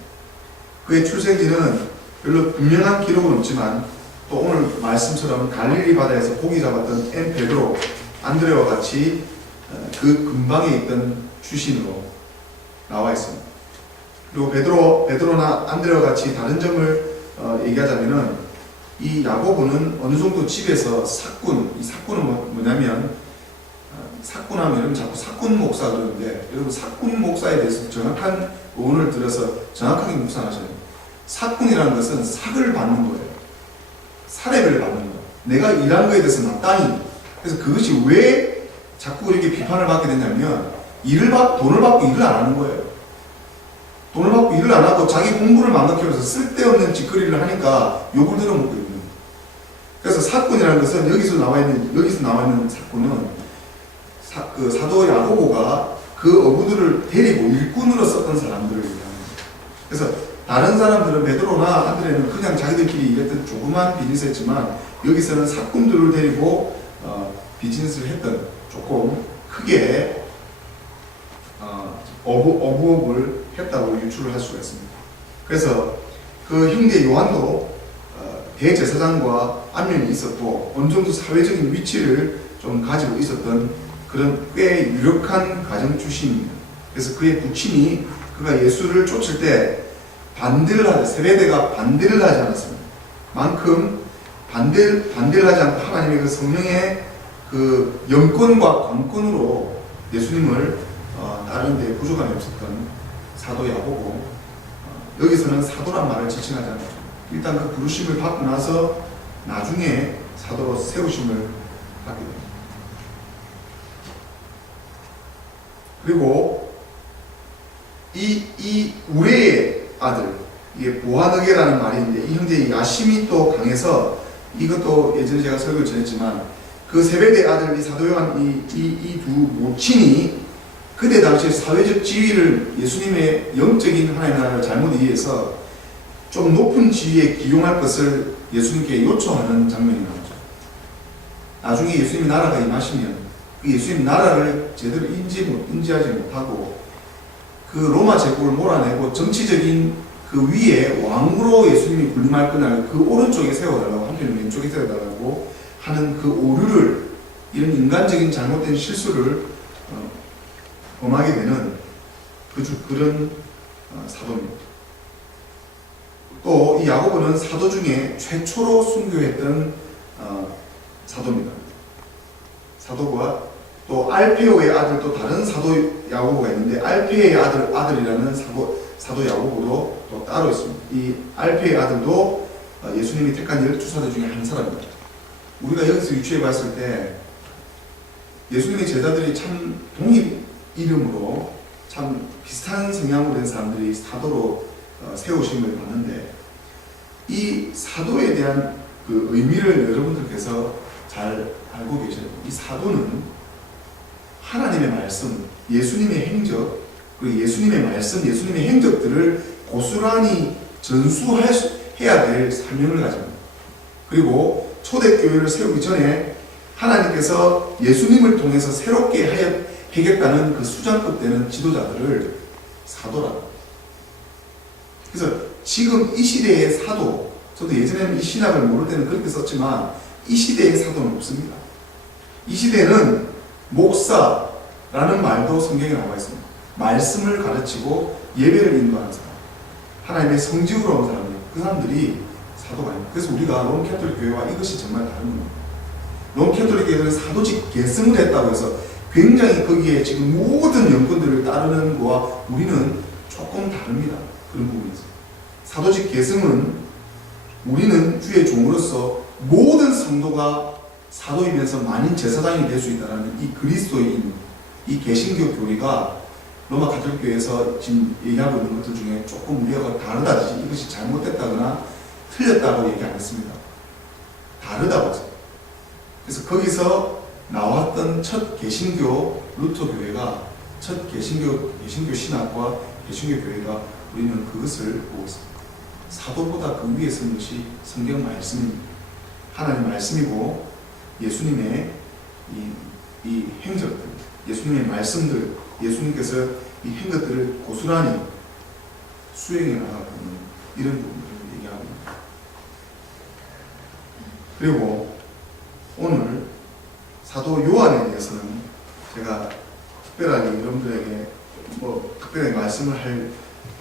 그의 출생지는 별로 분명한 기록은 없지만 또 오늘 말씀처럼 갈릴리 바다에서 고기 잡았던 베드로, 안드레와 같이 그 근방에 있던 출신으로 나와 있습니다. 그리고 베드로나 안드레와 같이 다른 점을 얘기하자면은 이 야고보는 어느 정도 집에서 이 사꾼은 뭐냐면 사꾼하면 여러분 자꾸 사꾼 목사 그러는데 여러분 사꾼 목사에 대해서 정확한 어원을 들어서 정확하게 묵상하셔야 돼요. 사꾼이라는 것은 삭을 받는 거예요. 사례를 받는 거예요. 내가 일한 거에 대해서 마땅히. 그래서 그것이 왜 자꾸 이렇게 비판을 받게 되냐면 돈을 받고 일을 안 하는 거예요. 돈을 받고 일을 안 하고 자기 공부를 망각해서 쓸데없는 짓거리를 하니까 욕을 들어먹고 있는 거예요. 그래서 사꾼이라는 것은 여기서 나와 있는 사꾼은 그 사도 야고보가 그 어부들을 데리고 일꾼으로 썼던 사람들을 얘기하는 거예요. 그래서 다른 사람들은 베드로나 안드레는 그냥 자기들끼리 일했던 조그만 비즈니스였지만 여기서는 사꾼들을 데리고 비즈니스를 했던 조금 크게 어부업을 했다고 유추를 할 수가 있습니다. 그래서 그 형제 요한도 대제사장과 안면이 있었고 어느 정도 사회적인 위치를 좀 가지고 있었던 그런 꽤 유력한 가정 출신입니다. 그래서 그의 부친이 그가 예수를 쫓을 때 세베대가 반대를 하지 않았습니다. 만큼 반대를 하지 않고 하나님의 그 성령의 그 영권과 관권으로 예수님을 다른 데 부족함이 없었던 사도 야고보, 여기서는 사도란 말을 지칭하지 않죠. 일단 그 부르심을 받고 나서 나중에 사도로 세우심을 받게 됩니다. 그리고 이 우레의 아들, 이게 보아느게라는 말이 있는데 이 형제의 야심이 또 강해서 이것도 예전에 제가 설교를 전했지만 그 세베대 아들 이 사도 요한 이 두 모친이 그때 당시에 사회적 지위를 예수님의 영적인 하나님의 나라를 잘못 이해해서 좀 높은 지위에 기용할 것을 예수님께 요청하는 장면이 나오죠. 나중에 예수님의 나라가 임하시면 그 예수님 나라를 제대로 인지하지 못하고 그 로마 제국을 몰아내고 정치적인 그 위에 왕으로 예수님이 군림할 그날 그 오른쪽에 세워달라고, 한편은 왼쪽에 세워달라고 하는 그 오류를, 이런 인간적인 잘못된 실수를 범하게 되는 그런 사도입니다. 또 이 야고보는 사도 중에 최초로 순교했던 사도입니다. 사도가 또 알페오의 아들, 또 다른 사도 야고보가 있는데 알페의 아들이라는 사도 야고보도 또 따로 있습니다. 이 알페의 아들도 예수님이 택한 12사도 중에 한 사람입니다. 우리가 여기서 유추해 봤을 때 예수님의 제자들이 참 동일 이름으로 참 비슷한 성향으로 된 사람들이 사도로 세우심을 봤는데, 이 사도에 대한 그 의미를 여러분들께서 잘 알고 계셔야 돼요. 이 사도는 하나님의 말씀, 예수님의 행적, 그리고 예수님의 말씀, 예수님의 행적들을 고스란히 전수해야 될 사명을 가집니다. 그리고 초대교회를 세우기 전에 하나님께서 예수님을 통해서 새롭게 하겠다는 그 수장급 되는 지도자들을 사도라고. 그래서 지금 이 시대의 사도, 저도 예전에는 이 신학을 모를 때는 그렇게 썼지만 이 시대의 사도는 없습니다. 이 시대는 목사라는 말도 성경에 나와 있습니다. 말씀을 가르치고 예배를 인도하는 사람, 하나님의 성직으로 온 사람들, 그 사람들이 사도가 아닙니다. 그래서 우리가 롬캐톨릭 교회와 이것이 정말 다른 겁니다. 롬캐톨릭 교회는 사도직 계승을 했다고 해서 굉장히 거기에 지금 모든 연건들을 따르는 거와 우리는 조금 다릅니다. 그런 부분이 있어요. 사도직 계승은 우리는 주의 종으로서 모든 성도가 사도이면서 만인 제사장이 될 수 있다는 이 그리스도인, 이 개신교 교리가 로마 가톨릭 교회에서 지금 얘기하고 있는 것들 중에 조금 우리가 다르다든지 이것이 잘못됐다거나 틀렸다고 얘기 안 했습니다. 다르다고 했어요. 그래서 거기서 나왔던 첫 개신교 루터 교회가, 첫 개신교 신학과 개신교 교회가, 우리는 그것을 보고 있습니다. 사도보다 그 위에 선 것이 성경 말씀입니다. 하나님 말씀이고 예수님의 이 행적들, 예수님의 말씀들, 예수님께서 이 행것들을 고스란히 수행해 나가는 이런 부분들을 얘기하고 있습니다. 그리고 오늘 사도 요한에 대해서는 제가 특별하게 여러분들에게 특별하게 말씀을 할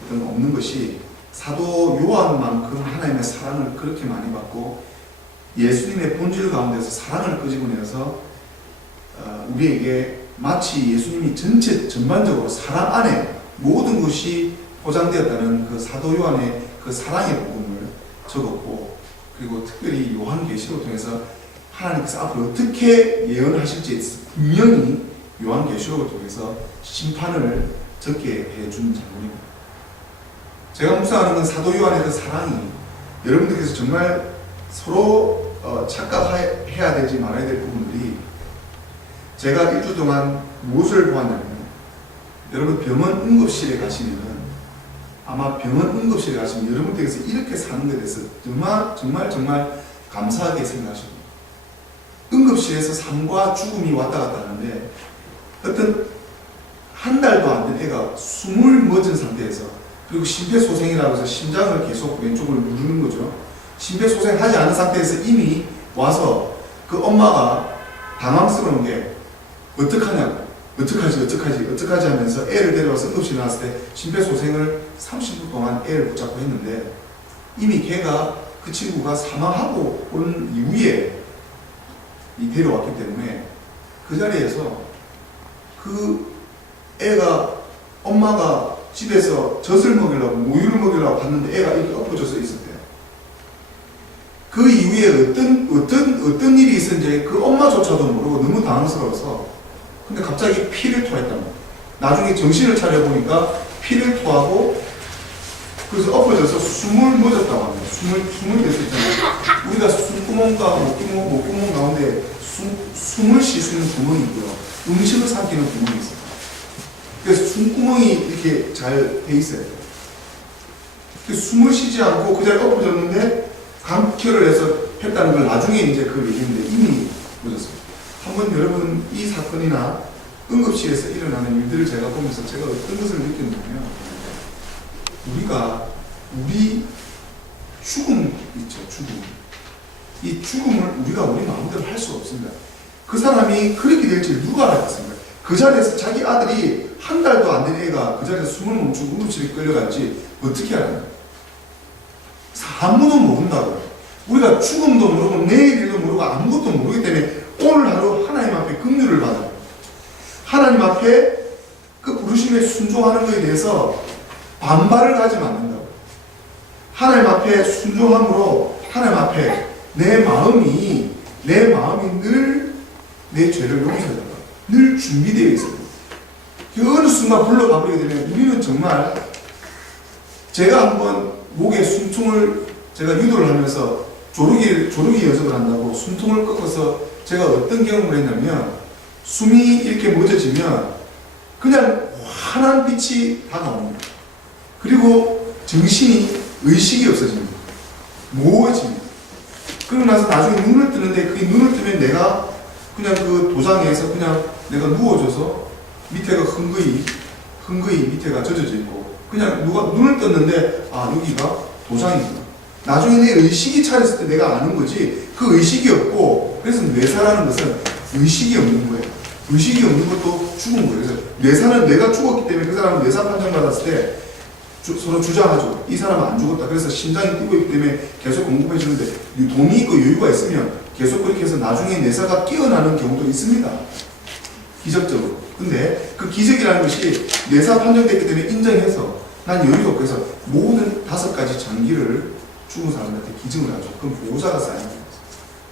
것은 없는 것이, 사도 요한만큼 하나님의 사랑을 그렇게 많이 받고 예수님의 본질 가운데서 사랑을 끄집어내서 우리에게 마치 예수님이 전반적으로 사랑 안에 모든 것이 포장되었다는 그 사도 요한의 그 사랑의 복음을 적었고, 그리고 특별히 요한계시록 통해서 하나님께서 앞으로 어떻게 예언하실지 분명히 요한계시록을 통해서 심판을 적게 해준 장면입니다. 제가 묵상하는 건 사도 요한의 그 사랑이 여러분들께서 정말 서로 착각해야 되지 말아야 될 부분들이, 제가 일주 동안 무엇을 보았냐면, 여러분 병원 응급실에 가시면은, 아마 병원 응급실에 가시면 여러분들께서 이렇게 사는 것에 대해서 정말 감사하게 생각하십니다. 응급실에서 삶과 죽음이 왔다 갔다 하는데, 어떤 한 달도 안 된 애가 숨을 멎은 상태에서, 그리고 심폐소생이라고 해서 심장을 계속 왼쪽을 누르는 거죠. 심폐소생하지 않은 상태에서 이미 와서 그 엄마가 당황스러운 게 어떡하냐고, 어떡하지 하면서 애를 데려와서 응급실에 나왔을 때 심폐소생을 30분 동안 애를 붙잡고 했는데, 이미 걔가, 그 친구가 사망하고 온 이후에 데려왔기 때문에 그 자리에서 그 애가, 엄마가 집에서 젖을 먹이려고, 모유를 먹이려고 갔는데 애가 이렇게 엎어져서 있었대요. 그 이후에 어떤 일이 있었는지 그 엄마조차도 모르고 너무 당황스러워서, 근데 갑자기 피를 토했단 말이에요. 나중에 정신을 차려보니까 피를 토하고, 그래서 엎어져서 숨을 멎었다고 합니다. 숨을 낼 수 있잖아요. 우리가 숨구멍과 목구멍 가운데 숨을 쉴 수 있는 구멍이 있고요, 음식을 삼키는 구멍이 있어요. 그래서 숨구멍이 이렇게 잘 돼 있어야 돼요. 숨을 쉬지 않고 그 자리에 엎어졌는데 감결을 해서 했다는 걸 나중에 이제 그걸 얘기했는데 이미 묻었어요. 한번 여러분 이 사건이나 응급실에서 일어나는 일들을 제가 보면서 제가 어떤 것을 느꼈냐면 우리 죽음 있죠. 죽음. 이 죽음을 우리가 우리 마음대로 할 수 없습니다. 그 사람이 그렇게 될지 누가 알았습니까? 그 자리에서 자기 아들이 한 달도 안 된 애가 그 자리에서 숨을 멈추고 응급실에 끌려갈지 어떻게 알아요? 아무도 모른다고요. 우리가 죽음도 모르고 내일 일도 모르고 아무것도 모르기 때문에 오늘 하루 하나님 앞에 긍휼을 받아요. 하나님 앞에 그 부르심에 순종하는 것에 대해서 반발을 가지면 안 된다고. 하나님 앞에 순종함으로 하나님 앞에 내 마음이 늘 내 죄를 용서해달라. 늘 준비되어 있어요. 그 어느 순간 불러가버리게 되면 우리는 정말 제가 한번 목에 숨통을 제가 유도를 하면서 조르기 연습을 한다고 숨통을 꺾어서 제가 어떤 경험을 했냐면 숨이 이렇게 멎어지면 그냥 환한 빛이 다가옵니다. 그리고 정신이 의식이 없어집니다. 모호해집니다. 그러고 나서 나중에 눈을 뜨는데 그 눈을 뜨면 내가 그냥 그 도장에서 그냥 내가 누워져서 밑에가 흥거히 밑에가 젖어져 있고 그냥 누가 눈을 떴는데 아 여기가 도장이구나. 나중에 내 의식이 차렸을 때 내가 아는 거지 그 의식이 없고 그래서 뇌사라는 것은 의식이 없는 거예요. 의식이 없는 것도 죽은 거예요. 그래서 뇌사는 뇌가 죽었기 때문에 그 사람은 뇌사 판정받았을 때 서로 주장하죠. 이 사람은 안 죽었다. 그래서 심장이 뛰고 있기 때문에 계속 공급해 주는데 돈이 있고 여유가 있으면 계속 그렇게 해서 나중에 뇌사가 깨어나는 경우도 있습니다. 기적적으로. 근데 그 기적이라는 것이 뇌사 판정됐기 때문에 인정해서 난 여유가 없고 해서 모든 5가지 장기를 죽은 사람한테 기증을 하죠. 그럼 보호자가 쌓여야 돼요.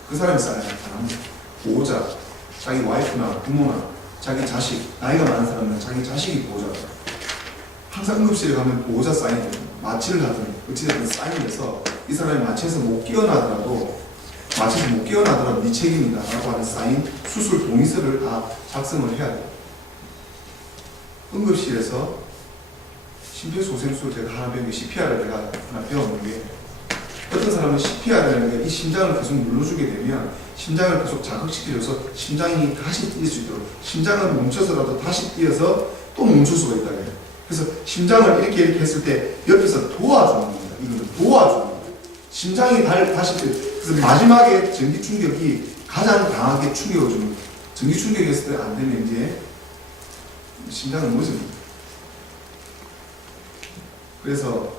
그 사람이 쌓여야 합니다. 보호자, 자기 와이프나 부모나 자기 자식, 나이가 많은 사람은 자기 자식이 보호자다. 항상 응급실에 가면 보호자 사인을 마취를 하든 어찌됐든 사인을 해서 이 사람이 마취해서 못 깨어나더라도 네 책임이다 라고 하는 사인, 수술 동의서를 다 작성을 해야 돼요. 응급실에서 심폐소생술 제가 하나 배운 게 CPR을 제가 하나 배웠는 게 어떤 사람은 CPR이라는 게 이 심장을 계속 눌러주게 되면 심장을 계속 자극시켜줘서 심장이 다시 뛸 수 있도록 심장을 멈춰서라도 다시 뛰어서 또 멈출 수가 있다 해요. 그래서 심장을 이렇게 했을 때 옆에서 도와주는 겁니다. 이거는 도와주는 거예요. 심장이 다시 그래서 마지막에 전기 충격이 가장 강하게 충격을 주는 거예요. 전기 충격했을 때 안 되면 이제 심장은 멎습니다. 그래서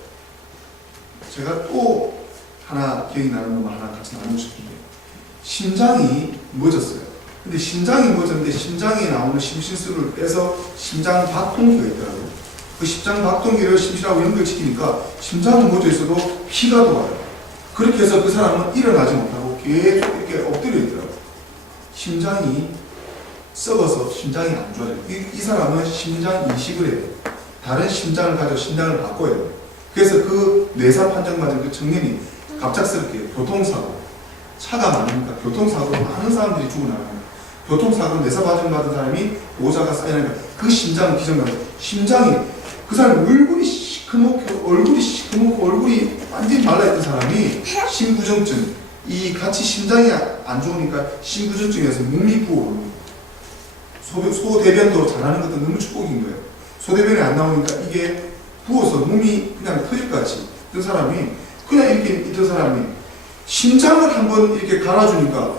제가 또 하나 기억이 나는 것만 하나 같이 나누고 싶은데 심장이 멎었어요. 근데 심장이 멎었는데 심장에 나오는 심신수를 빼서 심장 박동기가 있더라고요. 그 심장 박동기를 심신하고 연결시키니까 심장은 멎어 있어도 피가 돌아요. 그렇게 해서 그 사람은 일어나지 못하고 계속 이렇게 엎드려 있더라고요. 심장이 썩어서 심장이 안 좋아져요. 이 사람은 심장 이식을 해요. 다른 심장을 가지고 심장을 바꿔야 돼요. 그래서 그 뇌사 판정받은 그 청년이 갑작스럽게 교통사고, 차가 많으니까 교통사고로 많은 사람들이 죽어나가요. 교통사고로 뇌사 판정받은 사람이 보호자가 쌓이니까 그 심장은 기정나고 심장이 그 사람 얼굴이 시커멓고 얼굴이 완전히 말라있던 사람이 심부전증, 이 같이 심장이 안 좋으니까 심부전증에서 몸이 부어오르는 소대변도 잘하는 것도 너무 축복인 거예요. 소대변이 안 나오니까 이게 부어서 몸이 그냥 터질 것 같이 그 사람이 그냥 이렇게 있던 사람이 심장을 한번 이렇게 갈아주니까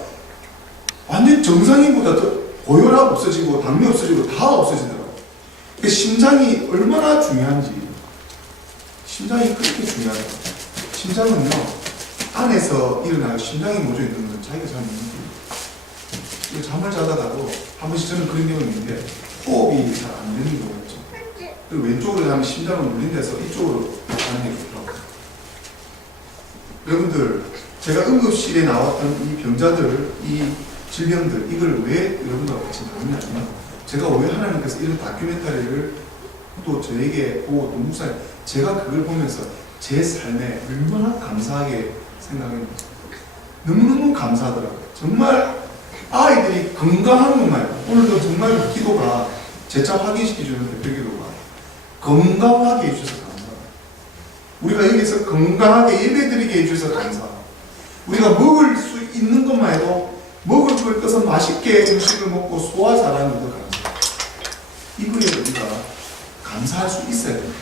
완전 정상인보다 더 고혈압 없어지고 당뇨 없어지고 다 없어지더라고요. 그 심장이 얼마나 중요한지 심장이 그렇게 중요하다. 심장은요 안에서 일어나요. 심장이 멎어 있는 건 자기가 잘 모르는 거예요. 잠을 자다가도 한 번씩 저는 그런 경험이 있는데 호흡이 잘 안 되는 경우가 있죠. 그리고 왼쪽으로 하면 심장을 눌린 데서 이쪽으로 가는 게 좋더라고요. 여러분들 제가 응급실에 나왔던 이 병자들, 이 질병들 이걸 왜 여러분들과 같이 나누냐면 제가 왜 하나님께서 이런 다큐멘터리를 또 저에게 보고 또 묵상 제가 그걸 보면서 제 삶에 얼마나 감사하게 생각했는지 너무너무 감사하더라고요. 정말 아이들이 건강한 것만 오늘도 정말 기도가 재차 확인시켜주는 대표 기도가 건강하게 해주셔서 감사합니다. 우리가 여기서 건강하게 예배드리게 해주셔서 감사합니다. 우리가 먹을 수 있는 것만 해도 먹을 걸 떠서 맛있게 음식을 먹고 소화 잘하는 것도 감사합니다. 이거에 우리가 감사할 수 있어야 됩니다.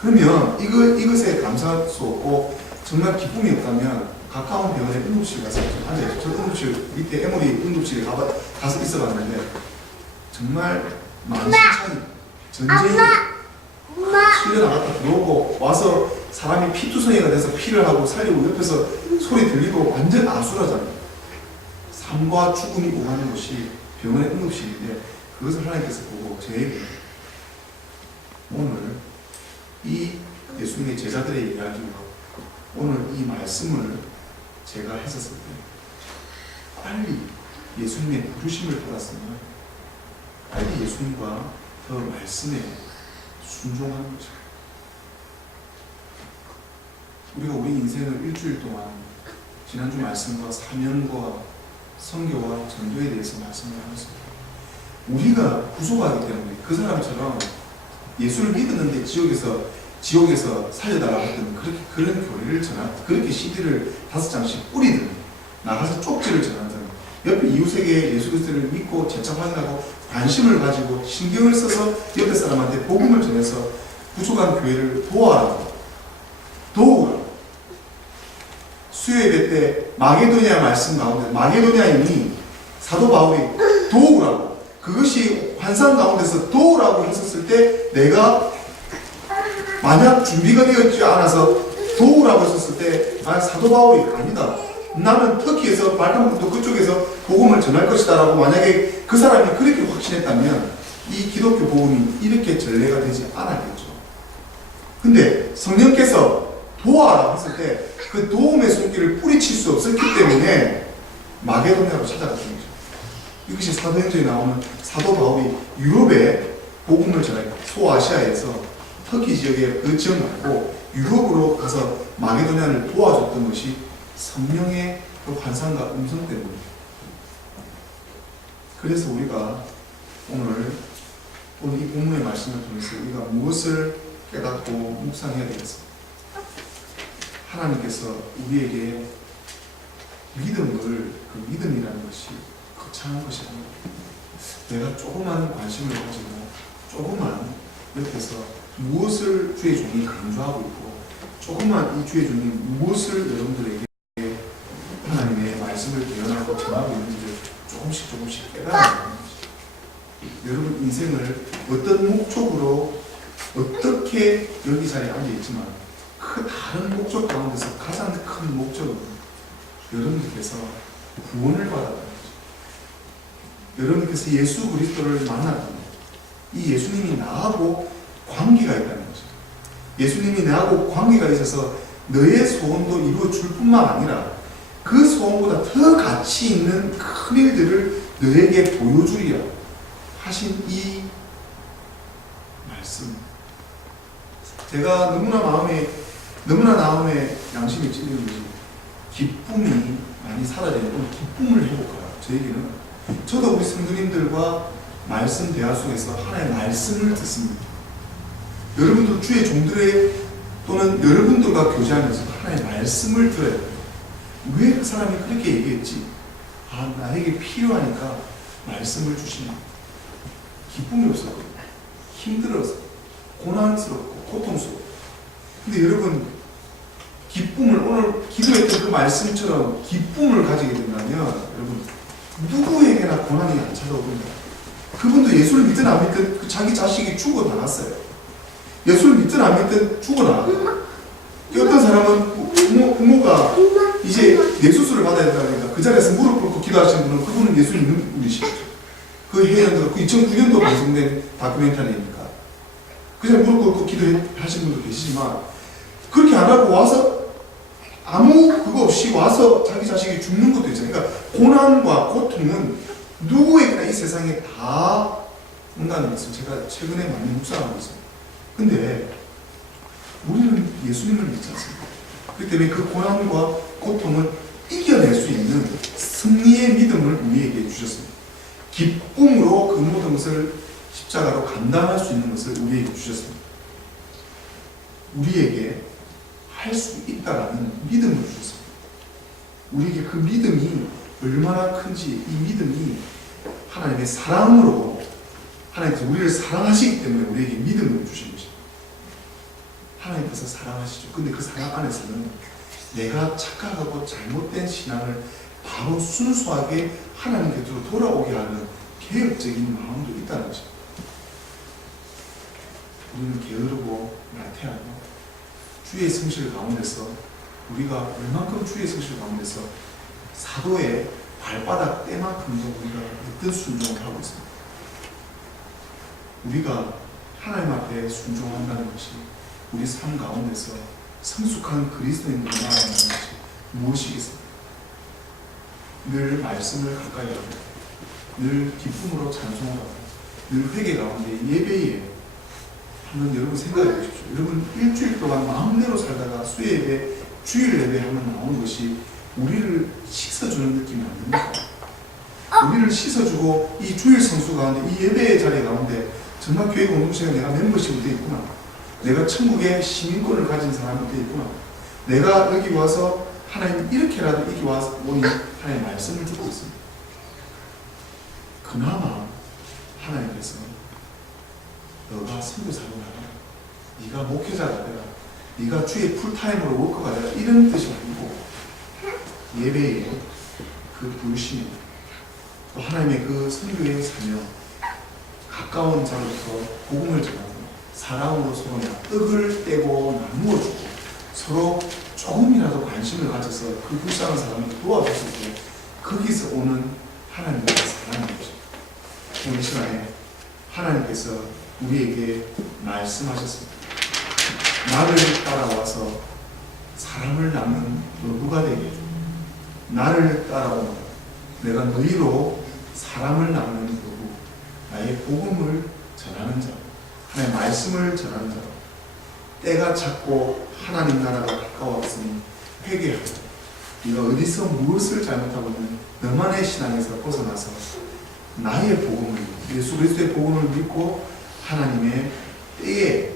그러면 이것에 감사할 수 없고 정말 기쁨이 없다면 가까운 병원에 응급실 가서 좀 앉아있죠. 저 응급실 밑에 에모리 응급실에 가서 있어봤는데 정말 만신창이 전쟁이 실려 나갔다 들어오고 와서 사람이 피투성이가 돼서 피를 하고 살리고 옆에서 소리 들리고 완전 아수라잖아요. 삶과 죽음이 오가는 곳이 병원의 응급실인데 그것을 하나님께서 보고 저에게 오늘 이 예수님의 제자들의 이야기와 오늘 이 말씀을 제가 했었을 때 빨리 예수님의 부르심을 받았으면 빨리 예수님과 더 말씀에 순종하는 거죠. 우리가 우리 인생을 일주일 동안 지난주 말씀과 사명과 선교와 전도에 대해서 말씀을 하면서 우리가 구속하기 때문에 그 사람처럼 예수를 믿었는데 지옥에서 살려달라고 했던 그런 교리를 그렇게 CD를 5장씩 뿌리든 나가서 쪽지를 전하든 옆에 이웃에게 예수 그리스도를 믿고 재차 확인하고 관심을 가지고 신경을 써서 옆에 사람한테 복음을 전해서 부족한 교회를 도우라고 수요예배 때 마게도니아 말씀 가운데 마게도니아인이 사도 바울이 도우라고 그것이 환상 가운데서 도우라고 했었을 때 내가 만약 준비가 되었지 않아서 도우라고 했었을 때 사도 바울이 아니다. 나는 터키에서 발칸북도 그쪽에서 복음을 전할 것이다 라고 만약에 그 사람이 그렇게 확신했다면 이 기독교 복음이 이렇게 전례가 되지 않았겠죠. 근데 성령께서 도와라고 했을 때 그 도움의 손길을 뿌리칠 수 없었기 때문에 마게도니아로 찾아갔던 거죠. 이것이 사도행전에 나오는 사도 바울이 유럽에 복음을 전할 소아시아에서 터키 지역의 그 지역 말고 유럽으로 가서 마게도니아를 도와줬던 것이 성령의 그 환상과 음성 때문입니다. 그래서 우리가 오늘 이 본문의 말씀을 통해서 우리가 무엇을 깨닫고 묵상해야 되겠습니까? 하나님께서 우리에게 그 믿음이라는 것이 거창한 것이 아닙니다. 내가 조그만 관심을 가지고 조그만 옆에서 무엇을 주의 종이 강조하고 있고 조그만 이 주의 종이 무엇을 여러분들에게 하나님의 말씀을 대연하고 전하고 있는지를 조금씩 깨달아야 되는 것이죠. 여러분 인생을 어떤 목적으로 어떻게 여기 자리에 앉아있지만 그 다른 목적 가운데서 가장 큰 목적은 여러분들께서 구원을 받았다는 거죠. 여러분께서 예수 그리스도를 만났다는 거죠. 이 예수님이 나하고 관계가 있다는 거죠. 예수님이 나하고 관계가 있어서 너의 소원도 이루어줄 뿐만 아니라 그 소원보다 더 가치 있는 큰 일들을 너에게 보여주리라 하신 이 말씀. 제가 너무나 마음에 양심이 찔리는 것이 기쁨이 많이 사라지는 오늘 기쁨을 회복하라. 저에게는 저도 우리 성도님들과 말씀 대화 속에서 하나의 말씀을 듣습니다. 여러분들 주의 종들의 또는 여러분들과 교제하면서 하나의 말씀을 들어야 돼요. 왜 그 사람이 그렇게 얘기했지? 나에게 필요하니까 말씀을 주시는 기쁨이 없었고 힘들어서 고난스럽고 고통스럽고 근데 여러분 기쁨을 오늘 기도했던 그 말씀처럼 기쁨을 가지게 된다면 여러분 누구에게나 고난이 안 찾아옵니다. 그분도 예수를 믿든 안 믿든 그 자기 자식이 죽어나갔어요. 예수를 믿든 안 믿든 죽어나갔어요. 어떤 사람은 부모가 이제 뇌수술을 받아야 된다니까 그 자리에서 무릎 꿇고 기도하시는 분은 그분은 예수 믿는 분이시죠. 그 해연도가 그 2009년도 방송된 다큐멘터리니까 그 자리에 무릎 꿇고 기도하신 분도 계시지만 그렇게 안 하고 와서 아무 그거 없이 와서 자기 자식이 죽는 것도 있잖아요. 그러니까 고난과 고통은 누구에게나 이 세상에 다 온다는 것을 제가 최근에 많이 묵상하고 있어요. 근데 우리는 예수님을 믿지 않습니다. 그렇기 때문에 그 고난과 고통을 이겨낼 수 있는 승리의 믿음을 우리에게 주셨습니다. 기쁨으로 그 모든 것을 십자가로 감당할 수 있는 것을 우리에게 주셨습니다. 우리에게 할 수 있다라는 믿음을 주셨습니다. 우리에게 그 믿음이 얼마나 큰지, 이 믿음이 하나님의 사랑으로, 하나님께서 우리를 사랑하시기 때문에 우리에게 믿음을 주신 것입니다. 하나님께서 사랑하시죠. 근데 그 사랑 안에서는 내가 착각하고 잘못된 신앙을 바로 순수하게 하나님 곁으로 돌아오게 하는 개혁적인 마음도 있다는 것입니다. 우리는 게으르고 나태하고 주의 성실 가운데서 우리가 얼만큼 주의 성실 가운데서 사도의 발바닥 때만큼도 우리가 어떤 순종을 하고 있습니다. 우리가 하나님 앞에 순종한다는 것이 우리 삶 가운데서 성숙한 그리스도인으로 나아가는 것이 무엇이겠습니까? 늘 말씀을 가까이 하고 늘 기쁨으로 찬송하고 늘 회개 가운데 예배에 한번 여러분 생각해 보십시오. 여러분 일주일 동안 마음대로 살다가 수요예배, 주일 예배 하면 나오는 것이 우리를 씻어주는 느낌이 안 듭니까? 우리를 씻어주고 이 주일 성수 가운데 이 예배의 자리 가운데 정말 교회 공동체가 내가 멤버십이 되어 있구나. 내가 천국의 시민권을 가진 사람이 되어 있구나. 내가 여기 와서 하나님 이렇게라도 여기 와서 오니 하나님의 말씀을 듣고 있습니다. 그나마 하나님께서 너가 선교사로 나가라. 네가 목회자가 되라. 네가 주의 풀타임으로 워커가 되라. 이런 뜻이 아니고 예배의 그 부르심이 또 하나님의 그 선교의 사명, 가까운 자로서 복음을 전하고 사랑으로 서로 떡을 떼고 나누어 주고 서로 조금이라도 관심을 가져서 그 불쌍한 사람을 도와줬을 때 거기서 오는 하나님의 사랑인 것입니다. 오늘 시간에 하나님께서 우리에게 말씀하셨습니다. 나를 따라와서 사람을 낳는 누가 되게 해줘. 나를 따라오는 내가 너희로 사람을 낳는 누구, 나의 복음을 전하는 자, 하나님의 말씀을 전하는 자, 때가 찼고 하나님 나라가 가까웠으니 회개하라. 네가 어디서 무엇을 잘못하고 있는 너만의 신앙에서 벗어나서 나의 복음을, 예수 그리스도의 복음을 믿고 하나님의 때에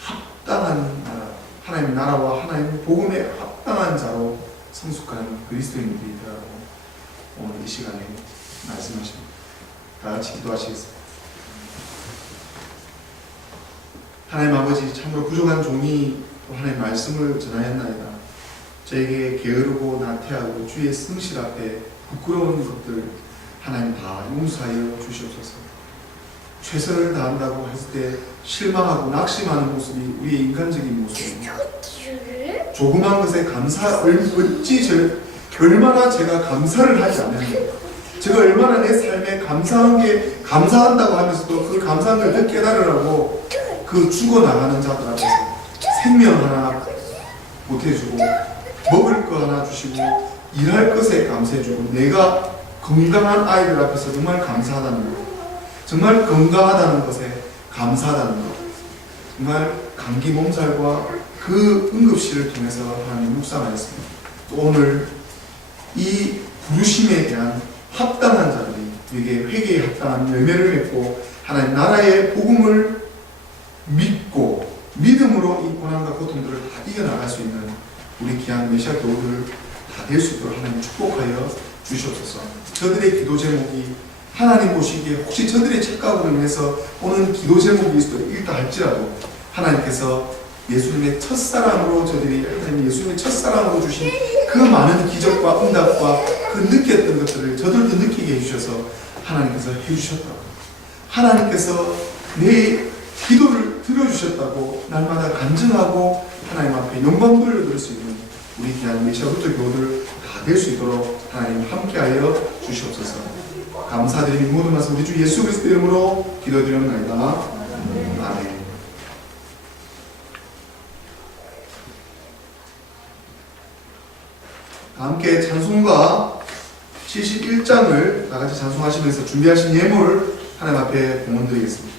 합당한 나라, 하나님의 나라와 하나님의 복음에 합당한 자로 성숙한 그리스도인들이 되라고 오늘 이 시간에 말씀하십니다. 다 같이 기도하시겠습니다. 하나님 아버지, 참으로 부족한 종이 또 하나님의 말씀을 전하였나이다. 저에게 게으르고 나태하고 주의 성실 앞에 부끄러운 것들 하나님 다 용서하여 주시옵소서. 최선을 다한다고 했을 때 실망하고 낙심하는 모습이 우리의 인간적인 모습입니다. 조그만 것에 얼마나 제가 감사를 하지 않는가. 제가 얼마나 내 삶에 감사한다고 하면서도 그 감사한 걸 더 깨달으라고 그 죽어나가는 자들 앞에서 생명 하나 보태주고 먹을 거 하나 주시고 일할 것에 감사해주고 내가 건강한 아이들 앞에서 정말 감사하다는 것, 정말 건강하다는 것에 감사하다는 것, 정말 감기 몸살과 그 응급실을 통해서 하나님 묵상하였습니다. 또 오늘 이 부르심에 대한 합당한 자들이 우리에게 회개에 합당한 열매를 맺고 하나님 나라의 복음을 믿고 믿음으로 이 고난과 고통들을 다 이겨나갈 수 있는 우리 귀한 메시아 교우들 다 될 수 있도록 하나님 축복하여 주시옵소서. 저들의 기도 제목이 하나님 보시기에 혹시 저들의 착각으로 인해서 오는 기도 제목이 있다 할지라도 하나님께서 예수님의 첫사랑으로 저들이 하나님 예수님의 첫사랑으로 주신 그 많은 기적과 응답과 그 느꼈던 것들을 저들도 느끼게 해주셔서 하나님께서 해주셨다고, 하나님께서 내 기도를 들어주셨다고 날마다 간증하고 하나님 앞에 영광 돌려드릴 수 있는 우리 귀한 메시아부터 교우들 다 될 수 있도록 하나님 함께하여 주시옵소서. 감사드리는 모든 말씀 우리 주 예수 그리스도 이름으로 기도드립니다. 아멘. 함께 찬송가 71장을 다 같이 찬송하시면서 준비하신 예물 하나님 앞에 공헌드리겠습니다.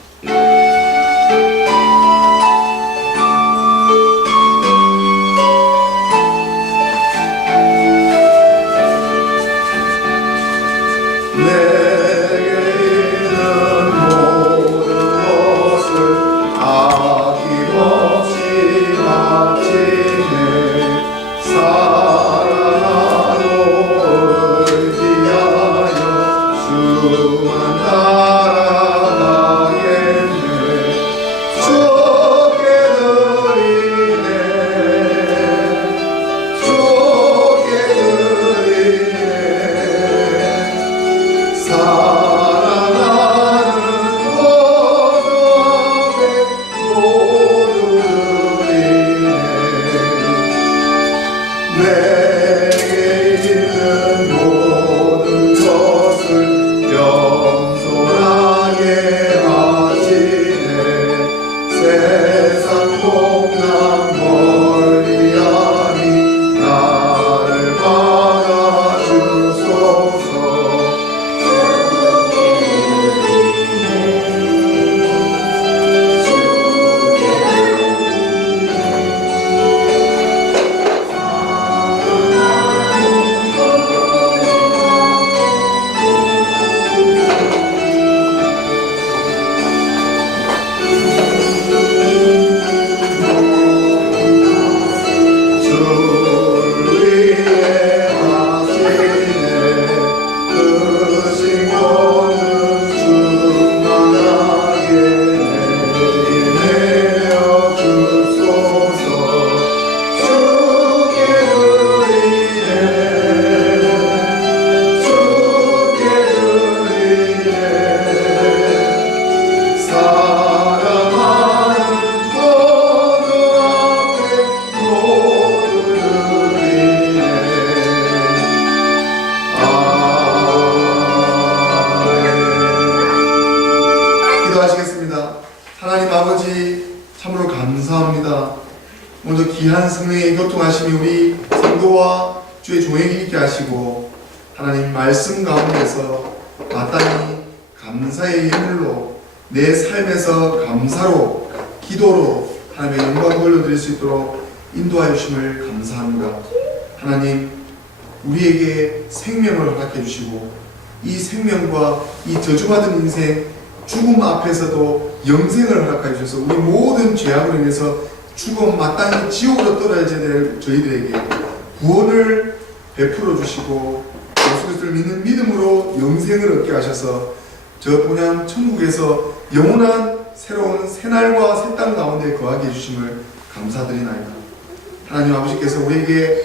아낌없이 바치네 내게 있는 모든 것을 겸손하게 하시네. 세상 복남 멀리하니 나를 받아주소서. 기도하시겠습니다. 하나님 아버지 참으로 감사합니다. 오늘도 귀한 성령의 교통하심이 우리 성도와 주의 종에게 있게 하시고 하나님 말씀 가운데서 마땅히 감사의 예물로 내 삶에서 감사로 기도로 하나님의 영광을 올려드릴 수 있도록 인도하여 주심을 감사합니다. 하나님 우리에게 생명을 허락해 주시고 이 생명과 이 저주받은 인생 죽음 앞에서도 영생을 허락해 주셔서 우리 모든 죄악으로 인해서 죽음 마땅히 지옥으로 떨어져야 될 저희들에게 구원을 베풀어 주시고 예수 그리스도를 믿는 믿음으로 영생을 얻게 하셔서 저 본향 천국에서 영원한 새로운 새날과 새 땅 가운데 거하게 해주심을 감사드리나이다. 하나님 아버지께서 우리에게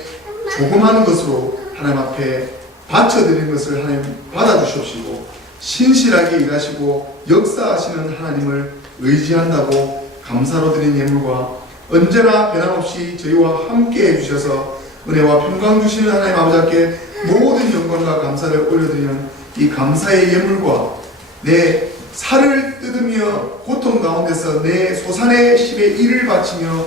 조그마한 것으로 하나님 앞에 바쳐드린 것을 하나님 받아주십시고 신실하게 일하시고 역사하시는 하나님을 의지한다고 감사로 드린 예물과 언제나 변함없이 저희와 함께 해주셔서 은혜와 평강 주시는 하나님 아버지께 모든 영광과 감사를 올려드리는 이 감사의 예물과 내 살을 뜯으며 고통 가운데서 내 소산의 10의 1을 바치며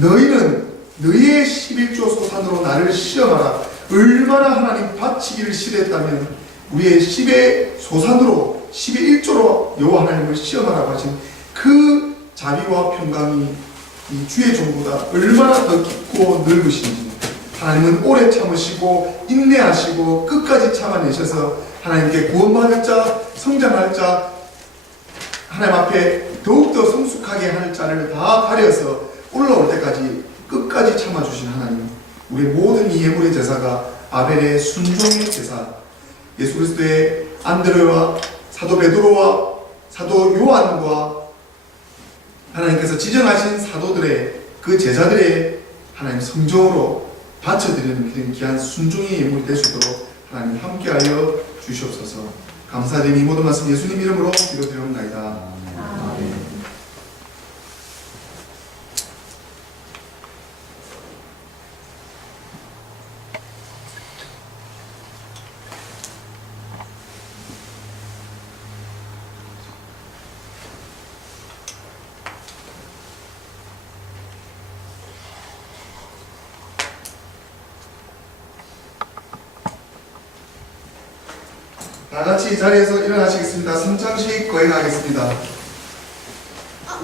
너희는 너희의 11조 소산으로 나를 시험하라. 얼마나 하나님 바치기를 싫어했다면 우리의 10의 소산으로 10의 1조로 여호와 하나님을 시험하라고 하신 그 자비와 평강이 이 주의 종보다 얼마나 더 깊고 넓으신지 하나님은 오래 참으시고 인내하시고 끝까지 참아내셔서 하나님께 구원받을 자, 성장할 자, 하나님 앞에 더욱더 성숙하게 할 자를 다 가려서 올라올 때까지 끝까지 참아주신 하나님, 우리의 모든 이 예물의 제사가 아벨의 순종의 제사, 예수 그리스도의 안드레와 사도 베드로와 사도 요한과 하나님께서 지정하신 사도들의 그 제자들의 하나님 성정으로 바쳐드리는 그런 귀한 순종의 예물이 될 수 있도록 하나님 함께하여 주시옵소서. 감사드리니 이 모든 말씀 예수님 이름으로 기도드리옵나이다. 아멘. 다같이 이 자리에서 일어나시겠습니다. 성창식 거행하겠습니다.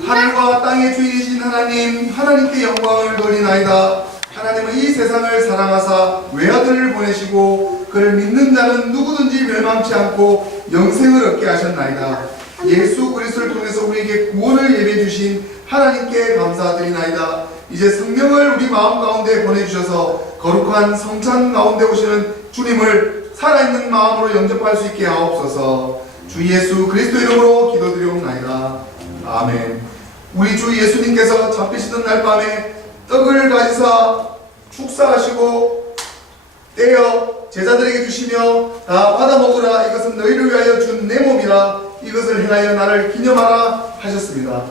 하늘과 땅의 주인이신 하나님, 하나님께 영광을 돌리나이다. 하나님은 이 세상을 사랑하사 외아들을 보내시고 그를 믿는 자는 누구든지 멸망치 않고 영생을 얻게 하셨나이다. 예수 그리스도를 통해서 우리에게 구원을 예배해 주신 하나님께 감사드리나이다. 이제 성령을 우리 마음 가운데 보내주셔서 거룩한 성찬 가운데 오시는 주님을 살아있는 마음으로 영접할 수 있게 하옵소서. 주 예수 그리스도 이름으로 기도드리옵나이다. 아멘. 우리 주 예수님께서 잡히시던 날 밤에 떡을 가지사 축사하시고 떼어 제자들에게 주시며 다 받아 먹으라. 이것은 너희를 위하여 준 내 몸이라. 이것을 행하여 나를 기념하라 하셨습니다.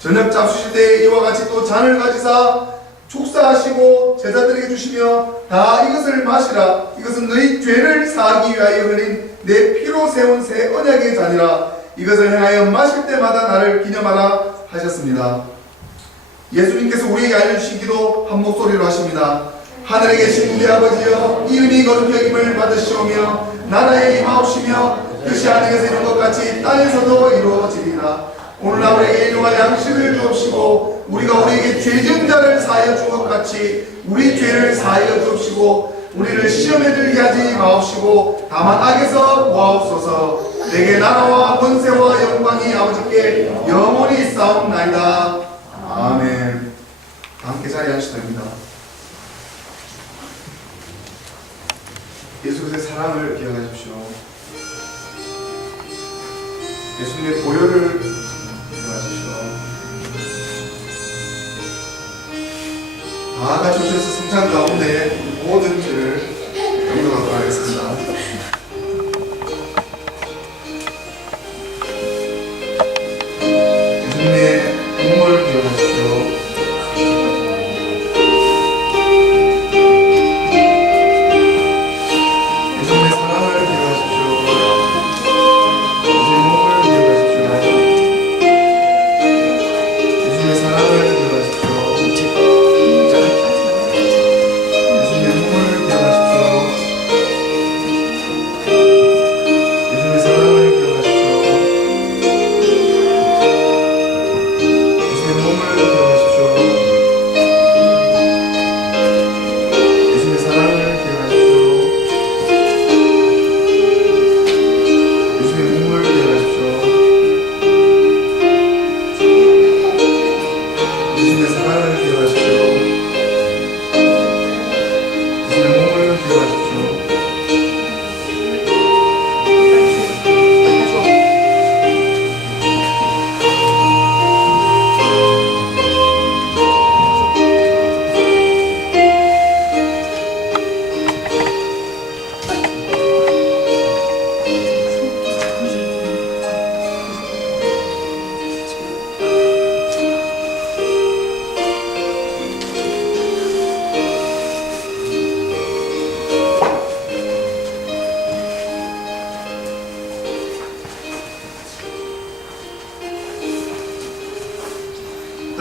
저녁 잡수실 때 이와 같이 또 잔을 가지사 축사하시고 제자들에게 주시며 다 이것을 마시라. 이것은 너희 죄를 사하기 위하여 흘린 내 피로 세운 새 언약의 잔이라. 이것을 행하여 마실 때마다 나를 기념하라 하셨습니다. 예수님께서 우리에게 알려주신 기도 한 목소리로 하십니다. 하늘에 계신 우리 아버지여, 이름이 거룩히 여김을 받으시오며 나라에 임하옵시며 뜻이 하늘에서 이룬 것 같이 땅에서도 이루어지리라. 오늘날 우리에게 일용할 양식을 주옵시고 우리가 우리에게 죄 지은 자를 사하여 준 것 같이 우리 죄를 사하여 주옵시고 우리를 시험에 들게 하지 마옵시고 다만 악에서 구하옵소서. 내게 나라와 권세와 영광이 아버지께 영원히 싸움나이다. 아멘. 함께 자리에 앉으시기 바랍니다. 예수 그리스도의 사랑을 기억하십시오. 예수님의 보혈을 기억하십시오. 다 같이 오셔서 성찬 가운데 모든 죄를 용서하도록 하겠습니다. 예수님의 몸을 기억하십시오.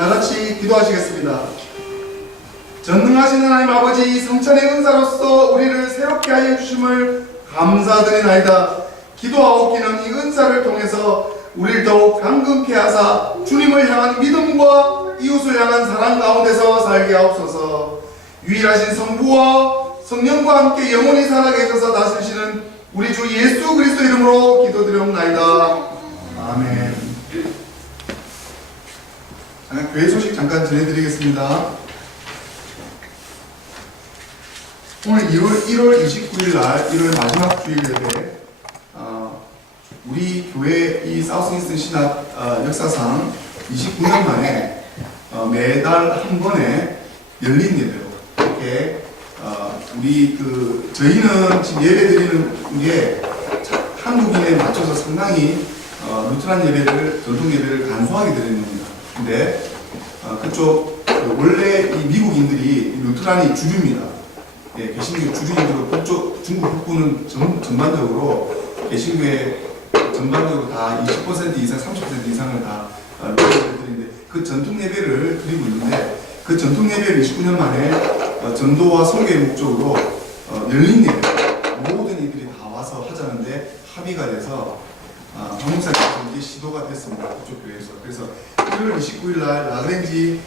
다같이 기도하시겠습니다. 전능하신 하나님 아버지, 성찬의 은사로서 우리를 새롭게 하여 주심을 감사드리나이다. 기도하옵기는 이 은사를 통해서 우리를 더욱 강건케 하사 주님을 향한 믿음과 이웃을 향한 사랑 가운데서 살게 하옵소서. 유일하신 성부와 성령과 함께 영원히 살아계셔서 다스리시는 우리 주 예수 그리스도 이름으로 기도드리옵나이다. 아멘. 교회 소식 잠깐 전해드리겠습니다. 오늘 1월 29일 날 1월 마지막 주일 예배, 우리 교회 이 사우스인스턴 신학 역사상 29년 만에 매달 한 번에 열린 예배로 이렇게 우리 저희는 지금 예배 드리는 게 한국인에 맞춰서 상당히 루트란 예배를, 전통 예배를 간소하게 드리는 겁니다. 근데 그쪽 원래 이 미국인들이 루트란이 주류입니다. 예, 개신교 주류인들로 북쪽 중국 북부는 전반적으로 개신교의 전반적으로 다 20% 이상, 30% 이상을 다 루트란들인데 그 전통 예배를 드리고 있는데 그 전통 예배를 29년 만에 전도와 설교의 목적으로 열린 예배, 모든 이들이 다 와서 하자는데 합의가 돼서 방문사께서 이게 시도가 됐습니다. 그쪽 교회에서. 그래서 1월 29일 날 라그랜지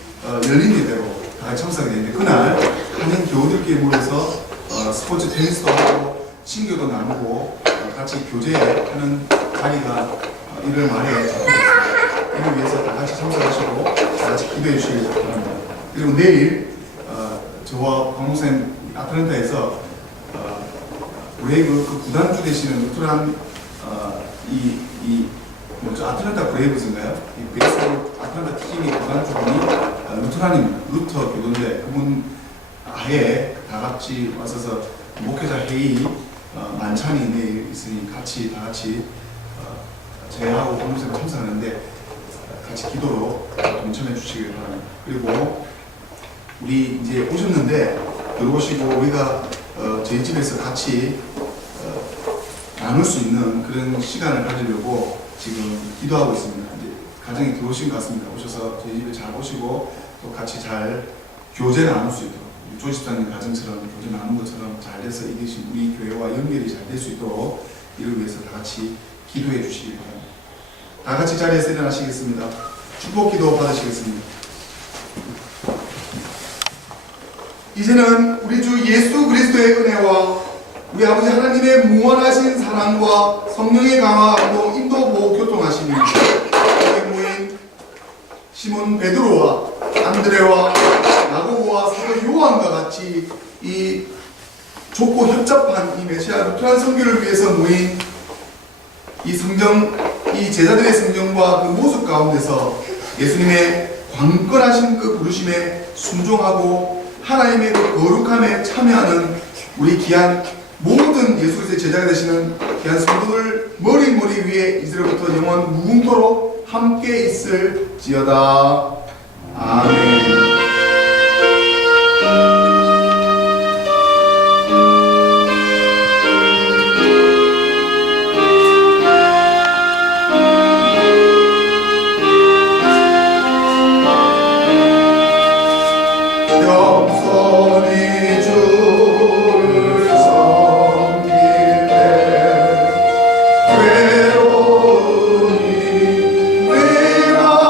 열린 예배로 다 같이 참석이 됐는데 그날 한인 교우들끼리 모여서 스포츠 테니스도 하고 신교도 나누고 같이 교제하는 자리가 1월 말에 잡혔습니다. 이를 위해서 다 같이 참석하시고 다 같이 기도해 주시기 바랍니다. 그리고 내일 저와 박목사님 아틀란타에서 브레이브 그 구단주 되시는 루트란 아틀란타 브레이브즈인가요? 이 베이스볼 아틀란타 팀이 구단주분이 루트란입니다. 루터 교도인데 그분 아예 다 같이 와서서 목회자 회의 만찬이 내일 있으니 같이 다 같이 제하고 박목사님 참석하는데 같이 기도로 동참해 주시길 바랍니다. 그리고 우리 이제 오셨는데 들어오시고 우리가 저희 집에서 같이 나눌 수 있는 그런 시간을 가지려고 지금 기도하고 있습니다. 이제 가정에 들어오신 것 같습니다. 오셔서 저희 집에 잘 오시고 또 같이 잘 교제 나눌 수 있도록 조집사님 가정처럼 교제 나눈 것처럼 잘 돼서 이것이 우리 교회와 연결이 잘 될 수 있도록 이를 위해서 다 같이 기도해 주시기 바랍니다. 다 같이 자리에서 일어나시겠습니다. 축복 기도 받으시겠습니다. 이제는 우리 주 예수 그리스도의 은혜와 우리 아버지 하나님의 무한하신 사랑과 성령의 강화로 인도 보호 교통하심이 우리 모인 시몬 베드로와 안드레와 야고보와 사도 요한과 같이 이 좁고 협잡한 이 메시아 루트란 선교를 위해서 모인 이 성정, 이 제자들의 성정과 그 모습 가운데서 예수님의 광권하신 그 부르심에 순종하고 하나님의 그 거룩함에 참여하는 우리 귀한 모든 예수 그리스도의 제자가 되시는 귀한 성도들 머리 위에 이제로부터 영원 무궁토록 함께 있을지어다. 아멘. 영선이 주를 섬길 때 외로우니 내 마누라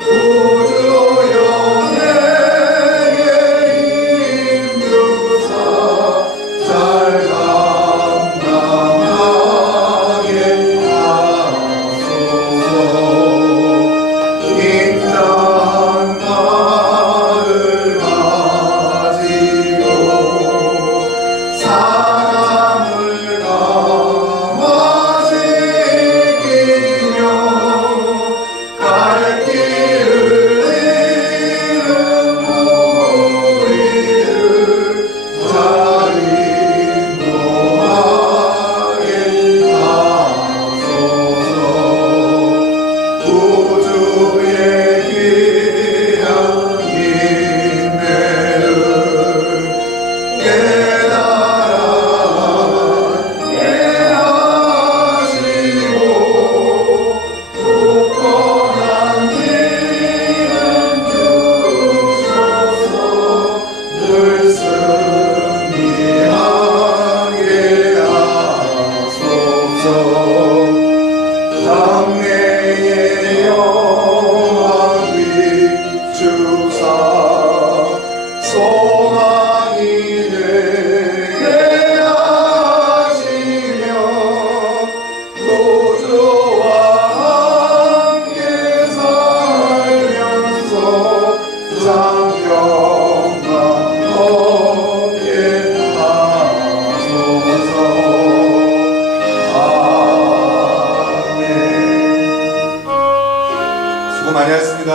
구주여 내게 힘주사 잘 감당하게 하소서. 인자한 말을 가지고 사랑을 담아 지키며 갈 길을 잃은 우리를 잘 인도하게 하소서. 우주의 귀한 인내를 깨달게 하시고 굳건한 믿음 주셔서 늘 승리하게 하소서. 장래의 영광 비추사 소망이 되게 하시며 노주와 함께 살면서 장평강 얻게 하소서. 아멘. 수고 많이 하셨습니다.